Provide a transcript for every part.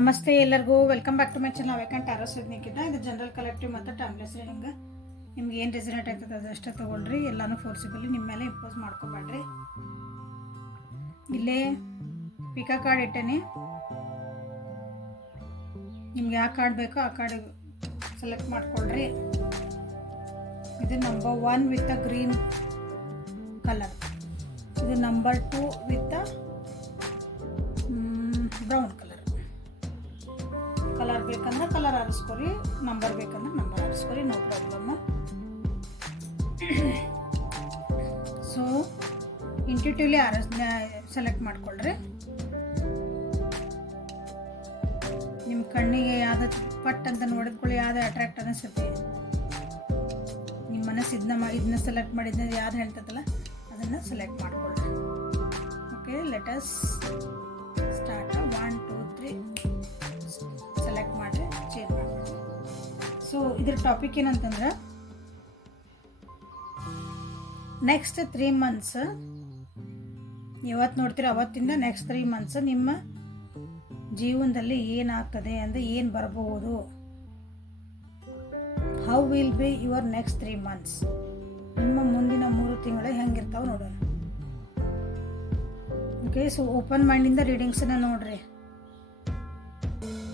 ನಮಸ್ತೆ ಎಲ್ಲರಿಗೂ welcome back to my channel ವೇಕೆಂಟ್ ಟ್ಯಾರೋ ಸಿಗ್ನಿಕ್ಕಿದ್ದ ಇದು ಜನರಲ್ ಕಲೆಕ್ಟಿವ್ ಮತ್ತು ಟೈಮ್ಲೆಸ್ ರೀಡಿಂಗ್. ನಿಮ್ಗೆ ಏನು ರೆಸನೇಟ್ ಆಗ್ತದೆ ಅದಷ್ಟೇ ತೊಗೊಳ್ರಿ, ಎಲ್ಲನೂ ಫೋರ್ಸಿಬಲಿ ನಿಮ್ಮ ಮೇಲೆ ಇಂಪೋಸ್ ಮಾಡ್ಕೊಬೇಡ್ರಿ. ಇಲ್ಲೇ ಪಿಕಾ ಕಾರ್ಡ್ ಇಟ್ಟೇನಿ, ನಿಮ್ಗೆ ಯಾವ ಕಾರ್ಡ್ ಬೇಕೋ ಆ ಕಾರ್ಡ್ ಸೆಲೆಕ್ಟ್ ಮಾಡ್ಕೊಳ್ರಿ. ಇದು number 1 with a green colour, ಇದು number 2 with a brown colour. Colour ಬೇಕಂದ್ರೆ ಕಲರ್ ಆರಿಸ್ಕೊರಿ, ನಂಬರ್ ಬೇಕಂದ್ರೆ ನಂಬರ್ ಆರಿಸ್ಕೊರಿ, no problem. So intuitively select ಮಾಡ್ಕೊಳ್ರಿ. ನಿಮ್ಮ ಕಣ್ಣಿಗೆ ಯಾವ್ದು ಪಟ್ ಅಂತ ನೋಡಿದ್ಕೊಳ್ಳಿ, ಯಾವ್ದು ಅಟ್ರಾಕ್ಟ್ ಅನಿಸುತ್ತೆ, ನಿಮ್ಮ ಮನಸ್ಸು ಇದನ್ನ ಸೆಲೆಕ್ಟ್ ಮಾಡಿದ್ನ ಯಾವ್ದು ಹೇಳ್ತದಲ್ಲ ಅದನ್ನು ಸೆಲೆಕ್ಟ್ ಮಾಡ್ಕೊಳ್ರಿ. Okay, let us start. 1 2 3 select ಮಾಡಿರಿ, ಚೇಂಜ್ ಮಾಡಿರಿ. ಸೊ ಇದ್ರ ಟಾಪಿಕ್ ಏನಂತಂದ್ರೆ ನೆಕ್ಸ್ಟ್ 3 ಮಂತ್ಸ್ ಯಾವತ್ತು ನೋಡ್ತೀರ ಅವತ್ತಿಂದ ನೆಕ್ಸ್ಟ್ 3 ಮಂತ್ಸ್ ನಿಮ್ಮ ಜೀವನದಲ್ಲಿ ಏನಾಗ್ತದೆ ಅಂದರೆ ಏನು ಬರಬಹುದು, how will be your next 3 months, ನಿಮ್ಮ ಮುಂದಿನ 3 ತಿಂಗಳು ಹೆಂಗಿರ್ತಾವೆ ನೋಡೋಣ. ಓಕೆ, ಸೊ ಓಪನ್ ಮೈಂಡಿಂದ ರೀಡಿಂಗ್ಸನ್ನ ನೋಡ್ರಿ.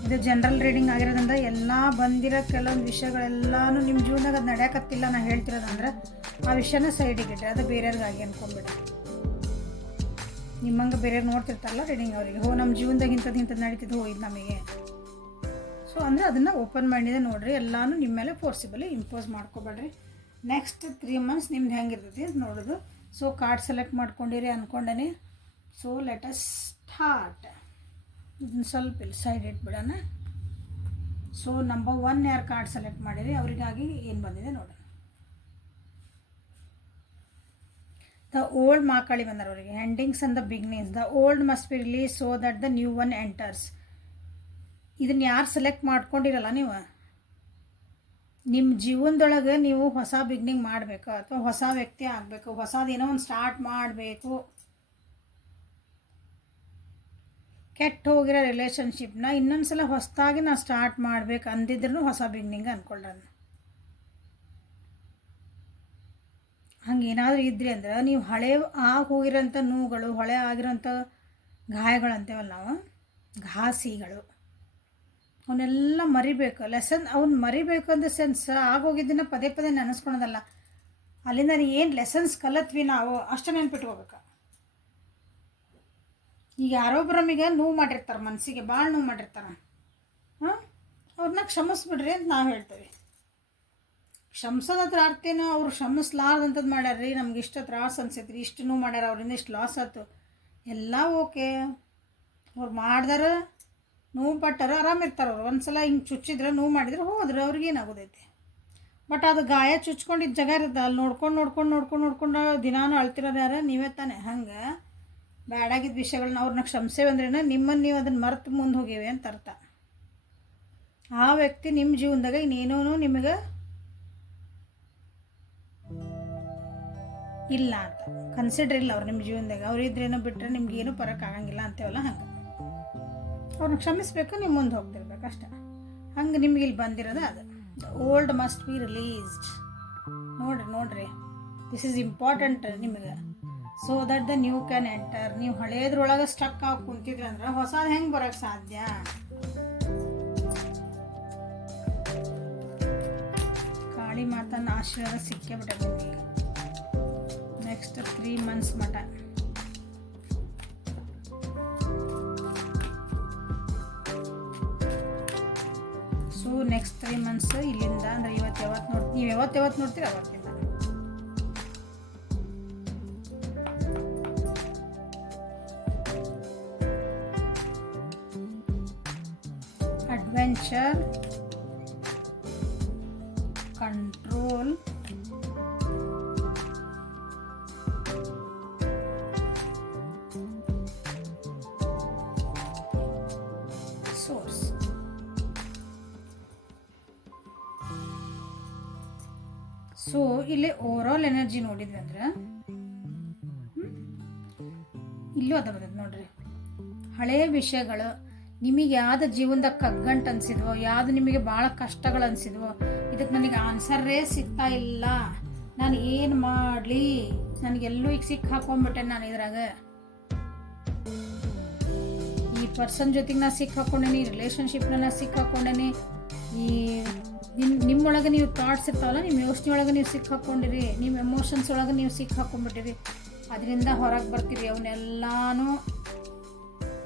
ಇದು ಜನರಲ್ ರೀಡಿಂಗ್ ಆಗಿರೋದ್ರಿಂದ ಎಲ್ಲ ಬಂದಿರೋ ಕೆಲವೊಂದು ವಿಷಯಗಳೆಲ್ಲಾನು ನಿಮ್ಮ ಜೀವನದಾಗ ಅದು ನಡೆಯಕತ್ತಿಲ್ಲ ನಾ ಹೇಳ್ತಿರೋದಂದ್ರೆ ಆ ವಿಷಯನ ಸೈಡಿಗೆ ಇಟ್ಟರೆ ಅದು ಬೇರೆಯವ್ರಿಗಾಗಿ ಅಂದ್ಕೊಂಡ್ಬಿಡ್ರಿ. ನಿಮ್ಮಂಗೆ ಬೇರೆಯವ್ರು ನೋಡ್ತಿರ್ತಾರಲ್ಲ ರೀಡಿಂಗ್ ಅವರಿಗೆ, ನಮ್ಮ ಜೀವನದಾಗ ಇಂಥದ್ದು ನಡೀತಿದ್ದು ಇದು ನಮಗೆ. ಸೊ ಅಂದರೆ ಅದನ್ನು ಓಪನ್ ಮೈಂಡಿಂದ ನೋಡ್ರಿ, ಎಲ್ಲಾನು ನಿಮ್ಮ ಮೇಲೆ ಫೋರ್ಸಿಬಲಿ ಇಂಪೋಸ್ ಮಾಡ್ಕೊಬೇಡ್ರಿ. ನೆಕ್ಸ್ಟ್ 3 ಮಂತ್ಸ್ ನಿಮ್ದು ಹೆಂಗಿರ್ತೈತಿ ಅಂತ ನೋಡೋದು. ಸೊ ಕಾರ್ಡ್ ಸೆಲೆಕ್ಟ್ ಮಾಡ್ಕೊಂಡಿರಿ ಅಂದ್ಕೊಂಡೇ. So let us start. ಇದನ್ನ ಸ್ವಲ್ಪ ಇಲ್ಲಿ ಸೈಡ್ ಇಟ್ಬಿಡೋಣ. ಸೊ ನಂಬರ್ 1 ಯಾರು ಕಾರ್ಡ್ ಸೆಲೆಕ್ಟ್ ಮಾಡಿರಿ ಅವರಿಗಾಗಿ ಏನು ಬಂದಿದೆ ನೋಡೋಣ. ದ ಓಲ್ಡ್ ಮಾಕಳಿ ಬಂದಾರ ಅವರಿಗೆ. Endings and the beginnings. The old must be release so that the new one enters. ಇದನ್ನ ಯಾರು ಸೆಲೆಕ್ಟ್ ಮಾಡ್ಕೊಂಡಿರಲ್ಲ ನೀವು, ನಿಮ್ಮ ಜೀವನದೊಳಗೆ ನೀವು ಹೊಸ ಬಿಗಿನಿಂಗ್ ಮಾಡಬೇಕು ಅಥವಾ ಹೊಸ ವ್ಯಕ್ತಿ ಆಗಬೇಕು, ಹೊಸದೇನೋ ಒಂದು ಸ್ಟಾರ್ಟ್ ಮಾಡಬೇಕು. ಕೆಟ್ಟು ಹೋಗಿರೋ ರಿಲೇಷನ್ಶಿಪ್ನ ಇನ್ನೊಂದ್ಸಲ ಹೊಸದಾಗಿ ನಾವು ಸ್ಟಾರ್ಟ್ ಮಾಡ್ಬೇಕು ಅಂದಿದ್ರೂ ಹೊಸ ಬಿಗಿನಿಂಗ್ ಅಂದ್ಕೊಳ್ಳೋಣ. ಹಂಗೇನಾದರೂ ಇದ್ರಿ ಅಂದ್ರೆ ನೀವು ಹಳೆ ಹೋಗಿರೋಂಥ ನೋವುಗಳು, ಹಳೆ ಆಗಿರೋಂಥ ಗಾಯಗಳು ಅಂತೇವಲ್ಲ ನಾವು, ಘಾಸಿಗಳು, ಅವನ್ನೆಲ್ಲ ಮರಿಬೇಕು. ಅವ್ನು ಮರಿಬೇಕು ಅಂದ ಸೆನ್ಸ್ ಆಗೋಗಿದ್ದನ್ನು ಪದೇ ಪದೇ ನೆನೆಸ್ಕೊಳೋದಲ್ಲ, ಅಲ್ಲಿಂದ ಏನು ಲೆಸನ್ಸ್ ಕಲತ್ವಿ ನಾವು ಅಷ್ಟು ನೆನ್ಪಿಟ್ಕೋಬೇಕು. ಈಗ ಯಾರೊಬ್ಬರು ನಮಗೆ ನೋವು ಮಾಡಿರ್ತಾರೆ, ಮನಸ್ಸಿಗೆ ಭಾಳ ನೋವು ಮಾಡಿರ್ತಾರೆ, ಅವ್ರನ್ನ ಕ್ಷಮಿಸ್ಬಿಡ್ರಿ ಅಂತ ನಾವು ಹೇಳ್ತೇವೆ. ಕ್ಷಮಿಸೋದ ಹತ್ರ ಅರ್ಥೇನೋ, ಅವ್ರು ಕ್ಷಮಿಸ್ಲಾರ್ದಂಥದ್ದು ಮಾಡ್ಯಾರ್ರಿ, ನಮ್ಗೆ ಇಷ್ಟು ತ್ರಾಸು ಅನ್ಸೈತ್ರಿ, ಇಷ್ಟು ನೋವು ಮಾಡ್ಯಾರ, ಅವರಿಂದ ಇಷ್ಟು ಲಾಸ್ ಆಯ್ತು, ಎಲ್ಲ ಓಕೆ. ಅವ್ರು ಮಾಡ್ದಾರ ನೋವು ಪಟ್ಟಾರ ಆರಾಮಿರ್ತಾರೆ. ಅವ್ರು ಒಂದು ಸಲ ಹಿಂಗೆ ಚುಚ್ಚಿದ್ರೆ ನೋವು ಮಾಡಿದ್ರೆ ಹೋದ್ರೆ ಅವ್ರಿಗೇನಾಗೋದೈತಿ. ಬಟ್ ಅದು ಗಾಯ ಚುಚ್ಕೊಂಡಿದ್ದ ಜಾಗ ಇರುತ್ತೆ, ಅಲ್ಲಿ ನೋಡ್ಕೊಂಡು ದಿನಾನು ಅಳ್ತಿರೋದು ಯಾರು ನೀವೇ ತಾನೆ. ಹಂಗೆ ಬ್ಯಾಡಾಗಿದ್ದ ವಿಷಯಗಳನ್ನ ಅವ್ರನ್ನ ಕ್ಷಮಿಸೇವೆ ಅಂದ್ರೇನ ನಿಮ್ಮನ್ನು ನೀವು ಅದನ್ನು ಮರೆತು ಮುಂದೆ ಹೋಗೇವೆ ಅಂತ ಅರ್ಥ. ಆ ವ್ಯಕ್ತಿ ನಿಮ್ಮ ಜೀವನದಾಗ ಇನ್ನೇನೋ ನಿಮಗೆ ಇಲ್ಲ ಅಂತ ಕನ್ಸಿಡರ್ ಇಲ್ಲ ಅವ್ರು ನಿಮ್ಮ ಜೀವನದಾಗ. ಅವ್ರು ಇದ್ರೇನೋ ಬಿಟ್ಟರೆ ನಿಮ್ಗೇನು ಆಗಂಗಿಲ್ಲ ಅಂತೇವಲ್ಲ, ಹಂಗೆ ಅವ್ರನ್ನ ಕ್ಷಮಿಸ್ಬೇಕು, ನೀವು ಮುಂದೆ ಹೋಗ್ತಿರ್ಬೇಕು ಅಷ್ಟೇ. ಹಂಗೆ ನಿಮ್ಗೆ ಇಲ್ಲಿ ಬಂದಿರೋದು ಅದು. The old must be released. ನೋಡ್ರಿ ದಿಸ್ ಈಸ್ ಇಂಪಾರ್ಟೆಂಟ್ ನಿಮಗೆ. So that the new can enter. ನೀವು ಹಳೇದ್ರೊಳಗೆ ಸ್ಟಕ್ ಆಗಿ ಕುಂತಿದ್ರಿ ಅಂದ್ರೆ ಹೊಸದು ಹೆಂಗೆ ಬರೋಕ್ಕೆ ಸಾಧ್ಯ? ಕಾಳಿ ಮಾತನ್ನ ಆಶೀರ್ವಾದ ಸಿಕ್ಕೇ ಬಿಟ್ಟದೆ ನಿಮಗೆ ನೆಕ್ಸ್ಟ್ 3 ಮಂತ್ಸ್ ಮಟ. ಸೊ ನೆಕ್ಸ್ಟ್ 3 ಮಂತ್ಸ್ ಇಲ್ಲಿಂದ ಅಂದರೆ ನೀವು ಯಾವತ್ತು ನೋಡ್ತೀರಿ ಅವತ್ತಿಂದ. Adventure, control, source. ಸೊ ಇಲ್ಲಿ ಓವರಾಲ್ ಎನರ್ಜಿ ನೋಡಿದ್ವಿ ಅಂದ್ರೆ ಇಲ್ಲೂ ಅದ ಬರ್ತದೆ ನೋಡ್ರಿ. ಹಳೆಯ ವಿಷಯಗಳು ನಿಮಗೆ ಯಾವ್ದು ಜೀವನದಾಗ ಕಗ್ಗಂಟು ಅನಿಸಿದ್ವೋ, ಯಾವುದು ನಿಮಗೆ ಭಾಳ ಕಷ್ಟಗಳು ಅನಿಸಿದ್ವೋ, ಇದಕ್ಕೆ ನನಗೆ ಆನ್ಸರೇ ಸಿಗ್ತಾ ಇಲ್ಲ, ನಾನು ಏನು ಮಾಡಲಿ, ನನಗೆಲ್ಲೂ ಈಗ ಸಿಕ್ಕ ಹಾಕೊಂಡ್ಬಿಟ್ಟೆ, ನಾನು ಇದ್ರಾಗ ಈ ಪರ್ಸನ್ ಜೊತೆಗೆ ನಾನು ಸಿಕ್ಕ ಹಾಕೊಂಡೇನಿ, ರಿಲೇಷನ್ಶಿಪ್ನ ನಾನು ಸಿಕ್ಕ ಹಾಕೊಂಡೇನಿ, ಈ ನಿಮ್ಮೊಳಗೆ ನೀವು ಥಾಟ್ಸ್ ಇರ್ತಾವಲ್ಲ, ನಿಮ್ಮ ಯೋಚನೆ ಒಳಗೆ ನೀವು ಸಿಕ್ಕ ಹಾಕ್ಕೊಂಡಿರಿ, ನಿಮ್ಮ ಎಮೋಷನ್ಸ್ ಒಳಗೆ ನೀವು ಸಿಕ್ಕ ಹಾಕ್ಕೊಂಡ್ಬಿಟ್ಟಿರಿ, ಅದರಿಂದ ಹೊರಗೆ ಬರ್ತೀರಿ. ಅವನ್ನೆಲ್ಲಾನು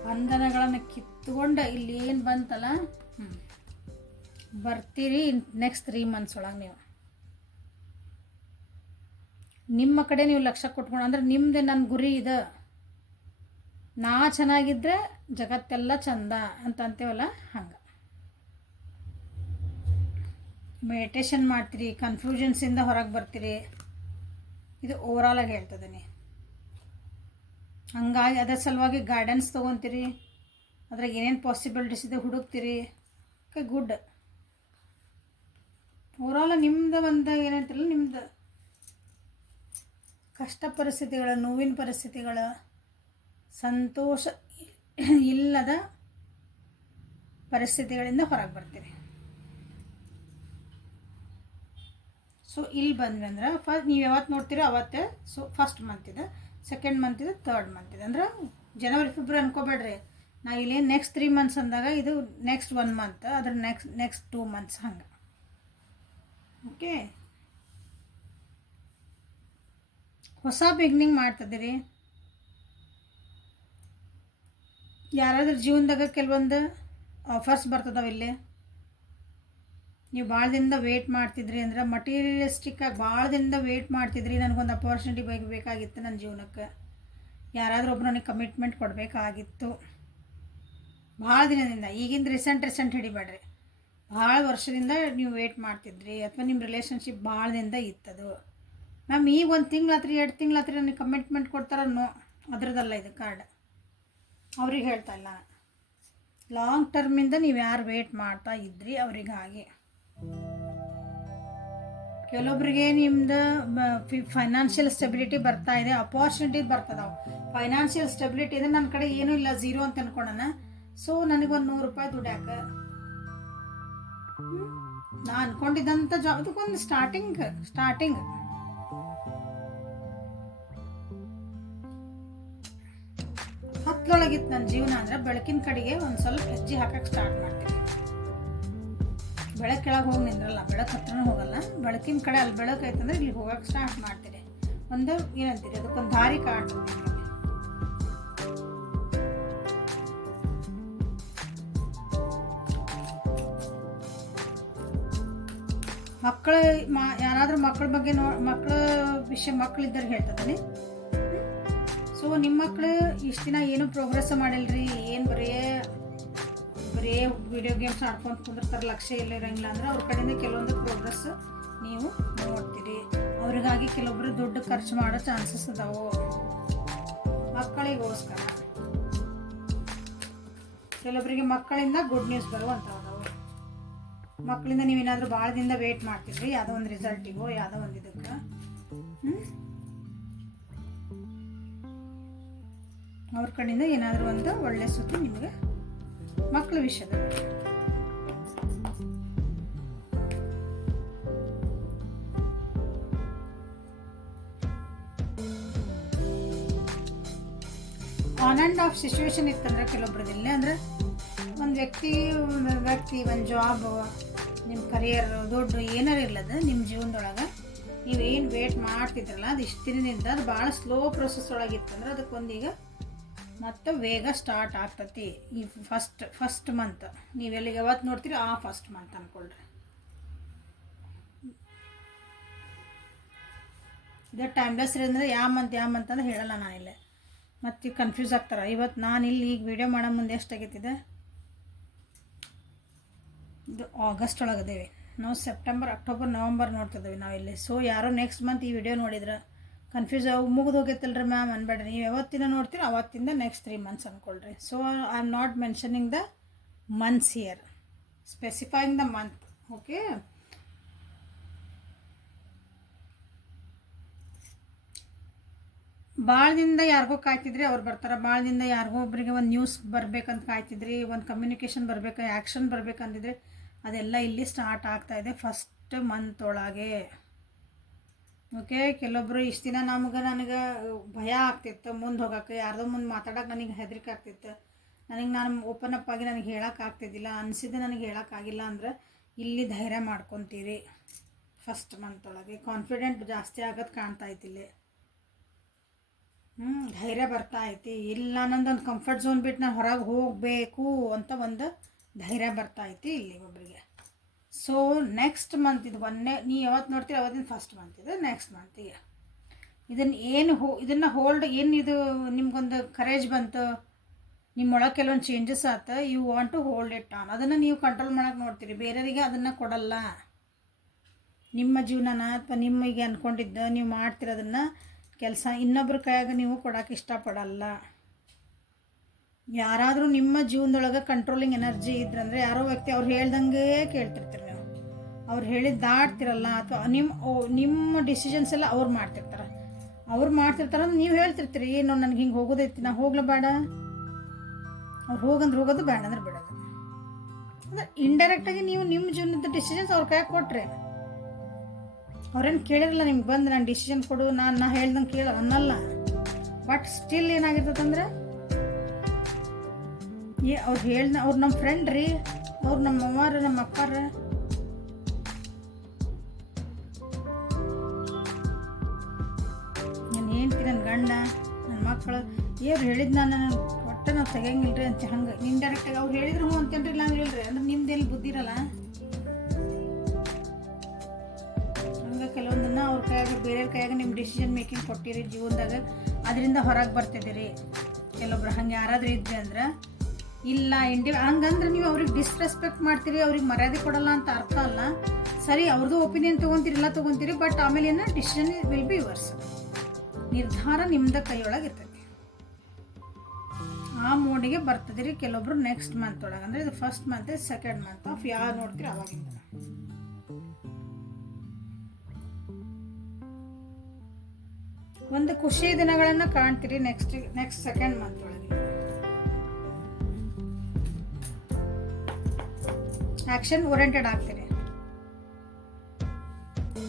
ಬಂಧನಗಳನ್ನು ಕಿತ್ಕೊಂಡು ಇಲ್ಲಿ ಏನು ಬಂತಲ್ಲ ಬರ್ತೀರಿ. ನೆಕ್ಸ್ಟ್ 3 months ಒಳಗೆ ನೀವು ನಿಮ್ಮ ಕಡೆ ನೀವು ಲಕ್ಷ್ಯ ಕೊಟ್ಕೊಂಡು, ಅಂದ್ರೆ ನಿಮ್ಮದೇ ನನ್ನ ಗುರಿ ಇದೆ, ನಾ ಚೆನ್ನಾಗಿದ್ದರೆ ಜಗತ್ತೆಲ್ಲ ಚಂದ ಅಂತ ಅಂತೀವಲ್ಲ ಹಂಗೆ. ಮೆಡಿಟೇಷನ್ ಮಾಡ್ತೀರಿ, ಕನ್ಫ್ಯೂಷನ್ಸಿಂದ ಹೊರಗೆ ಬರ್ತೀರಿ. ಇದು ಓವರಾಲಾಗಿ ಹೇಳ್ತದೀನಿ. ಹಂಗಾಗಿ ಅದರ ಸಲುವಾಗಿ ಗೈಡೆನ್ಸ್ ತೊಗೊತೀರಿ, ಅದ್ರಾಗ ಏನೇನು ಪಾಸಿಬಿಲಿಟೀಸ್ ಇದೆ ಹುಡುಕ್ತೀರಿ. Okay, good. ಓವರಾಲ್ ನಿಮ್ದು ಒಂದು ಏನಂತಿರಲ್ಲ, ನಿಮ್ದು ಕಷ್ಟ ಪರಿಸ್ಥಿತಿಗಳು, ನೋವಿನ ಪರಿಸ್ಥಿತಿಗಳು, ಸಂತೋಷ ಇಲ್ಲದ ಪರಿಸ್ಥಿತಿಗಳಿಂದ ಹೊರಗೆ ಬರ್ತೀರಿ. ಸೊ ಇಲ್ಲಿ ಬಂದ್ವಿ ಅಂದ್ರೆ ನೀವು ಯಾವತ್ತು ನೋಡ್ತೀರೋ ಅವತ್ತೇ. ಸೊ ಫಸ್ಟ್ ಮಂತ್ ಇದೆ, ಸೆಕೆಂಡ್ ಮಂತ್ ಇದೆ, ಥರ್ಡ್ ಮಂತ್ ಇದೆ. ಅಂದ್ರೆ ಜನವರಿ ಫೆಬ್ರವರಿ ಅನ್ಕೋಬೇಡ್ರಿ, ನಾ ಇಲ್ಲಿ ನೆಕ್ಸ್ಟ್ 3 months ಅಂದಾಗ ಇದು ನೆಕ್ಸ್ಟ್ 1 month, ಅದ್ರ ನೆಕ್ಸ್ಟ್ 2 months ಹಂಗೆ. ಓಕೆ, ಹೊಸ ಬಿಗ್ನಿಂಗ್ ಮಾಡ್ತಿದ್ದೀರಿ. ಯಾರಾದ್ರೂ ಜೀವನದಾಗ ಕೆಲವೊಂದು ಆಫರ್ಸ್ ಬರ್ತದವ. ಇಲ್ಲಿ ನೀವು ಭಾಳ ದಿನದಿಂದ ವೇಟ್ ಮಾಡ್ತಿದ್ರಿ ಅಂದ್ರೆ, ಮಟೀರಿಯಲಿಸ್ಟಿಕ್ಕಾಗಿ ಭಾಳ ದಿನದಿಂದ ವೇಟ್ ಮಾಡ್ತಿದ್ರಿ, ನನಗೊಂದು ಅಪಾರ್ಚುನಿಟಿ ಬೇಕಾಗಿತ್ತು ನನ್ನ ಜೀವನಕ್ಕೆ, ಯಾರಾದರೂ ಒಬ್ಬರು ನನಗೆ ಕಮಿಟ್ಮೆಂಟ್ ಕೊಡಬೇಕಾಗಿತ್ತು ಭಾಳ ದಿನದಿಂದ. ಈಗಿಂದ ರೀಸೆಂಟ್ ಹಿಡಿಬೇಡ್ರಿ, ಭಾಳ ವರ್ಷದಿಂದ ನೀವು ವೇಟ್ ಮಾಡ್ತಿದ್ರಿ, ಅಥವಾ ನಿಮ್ಮ ರಿಲೇಷನ್ಶಿಪ್ ಭಾಳ ದಿನದಿಂದ ಇತ್ತದು. ಮ್ಯಾಮ್ ಈಗ 1 ತಿಂಗಳಾತ್ರಿ 2 ತಿಂಗಳಾತ್ರಿ ನನಗೆ ಕಮಿಟ್ಮೆಂಟ್ ಕೊಡ್ತಾರನ್ನೋ ಅದರದಲ್ಲ ಇದು ಕಾರ್ಡ್. ಅವ್ರಿಗೆ ಹೇಳ್ತಾ ಇಲ್ಲ, ಲಾಂಗ್ ಟರ್ಮಿಂದ ನೀವು ಯಾರು ವೇಟ್ ಮಾಡ್ತಾ ಇದ್ರಿ ಅವರಿಗಾಗಿ. ಕೆಲವೊಬ್ಬರಿಗೆ ನಿಮ್ದು ಫೈನಾನ್ಷಿಯಲ್ ಸ್ಟೆಬಿಲಿಟಿ ಬರ್ತಾ ಇದೆ, ಅಪಾರ್ಚುನಿಟಿ ಬರ್ತದಾವೆ. ಫೈನಾನ್ಷಿಯಲ್ ಸ್ಟೆಬಿಲಿಟಿ ಅಂದರೆ ನನ್ನ ಕಡೆ ಏನೂ ಇಲ್ಲ, 0 ಅಂತ ಅನ್ಕೊಳ್ಳೋಣ. ಸೊ ನನಗೊಂದು 100 ರೂಪಾಯಿ ದುಡ್ಡು ಯಾಕೆ, ನಾ ಅನ್ಕೊಂಡಿದ್ದಂಥ ಜಾಬ್, ಅದಕ್ಕೊಂದು ಸ್ಟಾರ್ಟಿಂಗ್ ಹತ್ತರೊಳಗಿತ್ತು ನನ್ನ ಜೀವನ ಅಂದರೆ, ಬೆಳಕಿನ ಕಡೆಗೆ ಒಂದು ಸ್ವಲ್ಪ ಹೆಜ್ಜೆ ಹಾಕಕ್ಕೆ ಸ್ಟಾರ್ಟ್ ಮಾಡ್ತೀನಿ. ಬೆಳಕು ಕೆಳಗೆ ಹೋಗಿ ನಿಂದ್ರಲ್ಲ, ಬೆಳಕು ಹತ್ರನೂ ಹೋಗಲ್ಲ, ಬೆಳಕಿನ ಕಡೆ ಅಲ್ಲಿ ಬೆಳಕು ಐತಂದ್ರೆ ಇಲ್ಲಿ ಹೋಗಕ್ಕೆ ಸ್ಟಾರ್ಟ್ ಮಾಡ್ತೀನಿ. ಒಂದು ಏನಂತೀರಿ, ಅದಕ್ಕೊಂದು ದಾರಿ ಕಾಣ್ತೀನಿ. ಮಕ್ಕಳು ಯಾರಾದರೂ ಮಕ್ಕಳ ಬಗ್ಗೆ ಮಕ್ಕಳ ವಿಷಯ ಮಕ್ಕಳಿದ್ದರೆ ಹೇಳ್ತದೆ. ಸೊ ನಿಮ್ಮ ಮಕ್ಕಳು ಇಷ್ಟು ದಿನ ಏನೂ ಪ್ರೋಗ್ರೆಸ್ ಮಾಡಿಲ್ರಿ, ಏನು ಬರೀ ವಿಡಿಯೋ ಗೇಮ್ಸ್ ಆಡ್ಕೊಂಡು ಕುಂದಿರ್ತಾರೆ, ಲಕ್ಷ್ಯ ಇಲ್ಲ ಇರೋಂಗಿಲ್ಲ ಅಂದ್ರೆ ಅವ್ರ ಕಡೆಯಿಂದ ಕೆಲವೊಂದು ಪ್ರೋಗ್ರೆಸ್ ನೀವು ನೋಡ್ತೀರಿ. ಅವ್ರಿಗಾಗಿ ಕೆಲವೊಬ್ರು ದುಡ್ಡು ಖರ್ಚು ಮಾಡೋ ಚಾನ್ಸಸ್ ಅದಾವು ಮಕ್ಕಳಿಗೋಸ್ಕರ. ಕೆಲವೊಬ್ಬರಿಗೆ ಮಕ್ಕಳಿಂದ ಗುಡ್ ನ್ಯೂಸ್ ಬರುವಂಥವು. ಮಕ್ಕಳಿಂದ ನೀವೇನಾದರೂ ಭಾಳ ದಿನದಿಂದ ವೇಟ್ ಮಾಡ್ತಿದ್ರಿ, ಯಾವುದೋ ಒಂದು ರಿಸಲ್ಟಿಗೋ ಯಾವುದೋ ಒಂದು ಇದಕ್ಕೆ, ಅವ್ರ ಕಡೆಯಿಂದ ಏನಾದರೂ ಒಂದು ಒಳ್ಳೆ ಸುದ್ದಿ ನಿಮಗೆ ಮಕ್ಕಳ ವಿಷಯದಲ್ಲಿ. ಆನ್ ಆ್ಯಂಡ್ ಆಫ್ ಸಿಚುವೇಶನ್ ಇತ್ತಂದ್ರೆ ಕೆಲವೊಬ್ರದಿಲ್ಲ, ಅಂದರೆ ಒಂದು ವ್ಯಕ್ತಿ ಒಂದು ಜಾಬ್, ನಿಮ್ಮ ಕರಿಯರ್ ದೊಡ್ಡ ಏನಾರು ಇರ್ಲದ ನಿಮ್ಮ ಜೀವನದೊಳಗೆ ನೀವೇನು ವೇಟ್ ಮಾಡ್ತಿದ್ರಲ್ಲ ಅದು ಇಷ್ಟು ದಿನದಿಂದ ಅದು ಭಾಳ ಸ್ಲೋ ಪ್ರೊಸೆಸ್ ಒಳಗಿತ್ತಂದ್ರೆ ಅದಕ್ಕೊಂದೀಗ ಮತ್ತು ವೇಗ ಸ್ಟಾರ್ಟ್ ಆಗ್ತತಿ. ಈ ಫಸ್ಟ್ ಮಂತ್ ನೀವೆಲ್ಲಿಗೆ ಯಾವತ್ತು ನೋಡ್ತೀರಿ ಆ ಫಸ್ಟ್ ಮಂತ್ ಅಂದ್ಕೊಳ್ರಿ. ಇದು ಟೈಮ್ಲೆಸ್ ಇರೋದ್ರೆ ಯಾವ ಮಂತ್ ಅಂತ ಹೇಳಲ್ಲ ನಾನಿಲ್ಲ, ಮತ್ತು ಕನ್ಫ್ಯೂಸ್ ಆಗ್ತಾರೆ. ಇವತ್ತು ನಾನು ಇಲ್ಲಿ ಈಗ ವಿಡಿಯೋ ಮಾಡೋ ಮುಂದೆ ಎಷ್ಟಾಗೈತಿದೆ, ಇದು ಆಗಸ್ಟ್ ಒಳಗದೇವಿ ನಾವು, ಸೆಪ್ಟೆಂಬರ್ ಅಕ್ಟೋಬರ್ ನವಂಬರ್ ನೋಡ್ತಿದ್ದೇವೆ ನಾವಿಲ್ಲಿ. ಸೊ ಯಾರೋ ನೆಕ್ಸ್ಟ್ ಮಂತ್ ಈ ವಿಡಿಯೋ ನೋಡಿದ್ರೆ ಕನ್ಫ್ಯೂಸ್ ಮುಗಿದು ಹೋಗೈತಲ್ರಿ ಮ್ಯಾಮ್ ಅನ್ಬೇಡ್ರಿ, ನೀವು ಯಾವತ್ತಿನ ನೋಡ್ತೀರೋ ಅವತ್ತಿಂದ ನೆಕ್ಸ್ಟ್ 3 months ಅಂದ್ಕೊಳ್ರಿ. So I am not mentioning the months here, specifying the month. Okay, ಭಾಳದಿಂದ ಯಾರಿಗೋ ಕಾಯ್ತಿದ್ರಿ ಅವ್ರು ಬರ್ತಾರೆ, ಭಾಳದಿಂದ ಯಾರಿಗೋ ಒಬ್ಬರಿಗೆ ಒಂದು ನ್ಯೂಸ್ ಬರಬೇಕಂತ ಕಾಯ್ತಿದ್ರಿ, ಒಂದು ಕಮ್ಯುನಿಕೇಷನ್ ಬರಬೇಕು, ಆ್ಯಕ್ಷನ್ ಬರಬೇಕಂದಿದ್ರೆ ಅದೆಲ್ಲ ಇಲ್ಲಿ ಸ್ಟಾರ್ಟ್ ಆಗ್ತಾಯಿದೆ ಫಸ್ಟ್ ಮಂತ್ ಒಳಗೆ. ಓಕೆ, ಕೆಲವೊಬ್ಬರು ಇಷ್ಟು ದಿನ ನನಗೆ ಭಯ ಆಗ್ತಿತ್ತು ಮುಂದೆ ಹೋಗೋಕ್ಕೆ, ಯಾರ್ದೋ ಮುಂದೆ ಮಾತಾಡೋಕೆ ನನಗೆ ಹೆದರಿಕೆ ಆಗ್ತಿತ್ತು, ನಾನು ಓಪನ್ ಅಪ್ ಆಗಿ ನನಗೆ ಹೇಳೋಕ್ಕಾಗ್ತಿದ್ದಿಲ್ಲ, ಅನಿಸಿದ್ದೆ ನನಗೆ ಹೇಳೋಕ್ಕಾಗಿಲ್ಲ ಅಂದ್ರೆ ಇಲ್ಲಿ ಧೈರ್ಯ ಮಾಡ್ಕೊತೀರಿ. ಫಸ್ಟ್ ಮಂತ್ ಒಳಗೆ ಕಾನ್ಫಿಡೆಂಟ್ ಜಾಸ್ತಿ ಆಗೋದು ಕಾಣ್ತಾ ಐತಿಲ್ಲಿ. ಧೈರ್ಯ ಬರ್ತಾ ಐತಿ, ಇಲ್ಲ ನನ್ನದೊಂದು ಕಂಫರ್ಟ್ ಝೋನ್ ಬಿಟ್ಟು ನಾನು ಹೊರಗೆ ಹೋಗಬೇಕು ಅಂತ ಒಂದು ಧೈರ್ಯ ಬರ್ತಾ ಐತಿ ಇಲ್ಲಿ ಒಬ್ಬರಿಗೆ. ಸೊ ನೆಕ್ಸ್ಟ್ ಮಂತ್ ಇದು ನೀ ಯಾವತ್ತು ನೋಡ್ತೀರಿ ಅವತ್ತಿನ ಫಸ್ಟ್ ಮಂತ್ ಇದು. ನೆಕ್ಸ್ಟ್ ಮಂತಿಗೆ ಇದನ್ನು ಹೋಲ್ಡ್ ಇದು ನಿಮ್ಗೊಂದು ಕರೇಜ್ ಬಂತು, ನಿಮ್ಮೊಳಗೆ ಕೆಲವೊಂದು ಚೇಂಜಸ್ ಆಯ್ತು, you want to hold it on. ಅದನ್ನು ನೀವು ಕಂಟ್ರೋಲ್ ಮಾಡೋಕೆ ನೋಡ್ತೀರಿ, ಬೇರೆಯವರಿಗೆ ಅದನ್ನು ಕೊಡಲ್ಲ. ನಿಮ್ಮ ಜೀವನನ ಅಥವಾ ನಿಮಗೆ ಅಂದ್ಕೊಂಡಿದ್ದು ನೀವು ಮಾಡ್ತಿರೋದನ್ನು ಕೆಲಸ ಇನ್ನೊಬ್ಬರ ಕೈಯಾಗ ನೀವು ಕೊಡೋಕೆ ಇಷ್ಟಪಡಲ್ಲ. ಯಾರಾದರೂ ನಿಮ್ಮ ಜೀವನದೊಳಗೆ ಕಂಟ್ರೋಲಿಂಗ್ ಎನರ್ಜಿ ಇದ್ರಂದರೆ ಯಾರೋ ವ್ಯಕ್ತಿ ಅವ್ರು ಹೇಳ್ದಂಗೆ ಕೇಳ್ತಿರ್ತೀರಿ ನೀವು, ಅವ್ರು ಹೇಳಿದ ದಾಟ್ತಿರಲ್ಲ, ಅಥವಾ ನಿಮ್ಮ ಡಿಸಿಷನ್ಸ್ ಎಲ್ಲ ಅವ್ರು ಮಾಡ್ತಿರ್ತಾರೆ. ಅಂದ್ರೆ ನೀವು ಹೇಳ್ತಿರ್ತೀರಿ, ಏನು ನನಗೆ ಹಿಂಗೆ ಹೋಗೋದೈತಿ, ನಾ ಹೋಗ್ಲ ಬೇಡ, ಅವ್ರು ಹೋಗಂದ್ರೆ ಹೋಗೋದು, ಬೇಡ ಅಂದ್ರೆ ಬಿಡೋದು. ಅಂದರೆ ಇಂಡೈರೆಕ್ಟಾಗಿ ನೀವು ನಿಮ್ಮ ಜೀವನದ ಡಿಸಿಷನ್ಸ್ ಅವ್ರ ಕೈಯಾಗ ಕೊಟ್ರೆ ಅವ್ರೇನು ಕೇಳಿರಲ್ಲ ನಿಮ್ಗೆ ಬಂದು ನಾನು ಡಿಸಿಷನ್ ಕೊಡು, ನಾ ಹೇಳ್ದಂಗೆ ಕೇಳೋ ಅನ್ನಲ್ಲ. ಬಟ್ ಸ್ಟಿಲ್ ಏನಾಗಿರ್ತದಂದ್ರೆ ಅವ್ರು ನಮ್ಮ ಫ್ರೆಂಡ್ ರೀ, ಅವ್ರು ನಮ್ಮ ಅವ್ವಾರ ನಮ್ಮ ಅಪ್ಪಾರ, ನಾನು ಹೆಂಡ್ತಿ, ನನ್ನ ಗಂಡ, ನನ್ನ ಮಕ್ಕಳು, ಇವ್ರು ಹೇಳಿದ್ ನಾನು ಒಟ್ಟು ನಾವು ತೆಗಿಯಂಗಿಲ್ರಿ ಅಂತ ಹಂಗೆ ಇಂಡೈರೆಕ್ಟಾಗಿ ಅವ್ರು ಹೇಳಿದ್ರು ಹ್ಞೂ ಅಂತೇನ್ರಿ, ಇಲ್ಲ ಹೇಳ್ರಿ ಅಂದ್ರೆ ನಿಮ್ದೇನು ಬುದ್ಧಿ ಇರಲ್ಲ. ಕೆಲವೊಂದನ್ನು ಅವ್ರ ಕೈಯಾಗ ಬೇರೆಯವ್ರ ಕೈಯಾಗ ನಿಮ್ಮ ಡಿಸಿಷನ್ ಮೇಕಿಂಗ್ ಕೊಟ್ಟಿರಿ ಜೀವನದಾಗ, ಅದರಿಂದ ಹೊರಗೆ ಬರ್ತಿದ್ದೀರಿ. ಕೆಲವೊಬ್ರು ಹಂಗೆ ಯಾರಾದರೂ ಇದ್ರಿ ಅಂದ್ರೆ ಇಲ್ಲ ಹಂಗಂದ್ರೆ ನೀವು ಅವ್ರಿಗೆ ಡಿಸ್ರೆಸ್ಪೆಕ್ಟ್ ಮಾಡ್ತೀರಿ, ಅವ್ರಿಗೆ ಮರ್ಯಾದೆ ಕೊಡಲ್ಲ ಅಂತ ಅರ್ಥ ಅಲ್ಲ. ಸರಿ, ಅವ್ರದ್ದು ಒಪಿನಿಯನ್ ತೊಗೊತೀರಿ, ಎಲ್ಲ ತೊಗೊತೀರಿ, ಬಟ್ ಆಮೇಲೆ ಏನು ಡಿಸಿಷನ್ ವಿಲ್ ಬಿ ಯುವರ್ಸ್. ನಿರ್ಧಾರ ನಿಮ್ದು ಕೈಯೊಳಗೆ ಇರ್ತೈತಿ. ಆ ಮೋಡಿಗೆ ಬರ್ತದಿರಿ ಕೆಲವೊಬ್ರು ನೆಕ್ಸ್ಟ್ ಮಂತ್ ಒಳಗೆ. ಅಂದರೆ ಇದು first month, second month of ಯಾರು ನೋಡ್ತೀರಿ ಅವಾಗಿಂದ ಒಂದು ಖುಷಿ ದಿನಗಳನ್ನು ಕಾಣ್ತೀರಿ. ನೆಕ್ಸ್ಟ್ ಸೆಕೆಂಡ್ ಮಂತ್ ಒಳಗೆ ಆ್ಯಕ್ಷನ್ ಓರಿಯೆಂಟೆಡ್ ಆಗ್ತೀರಿ.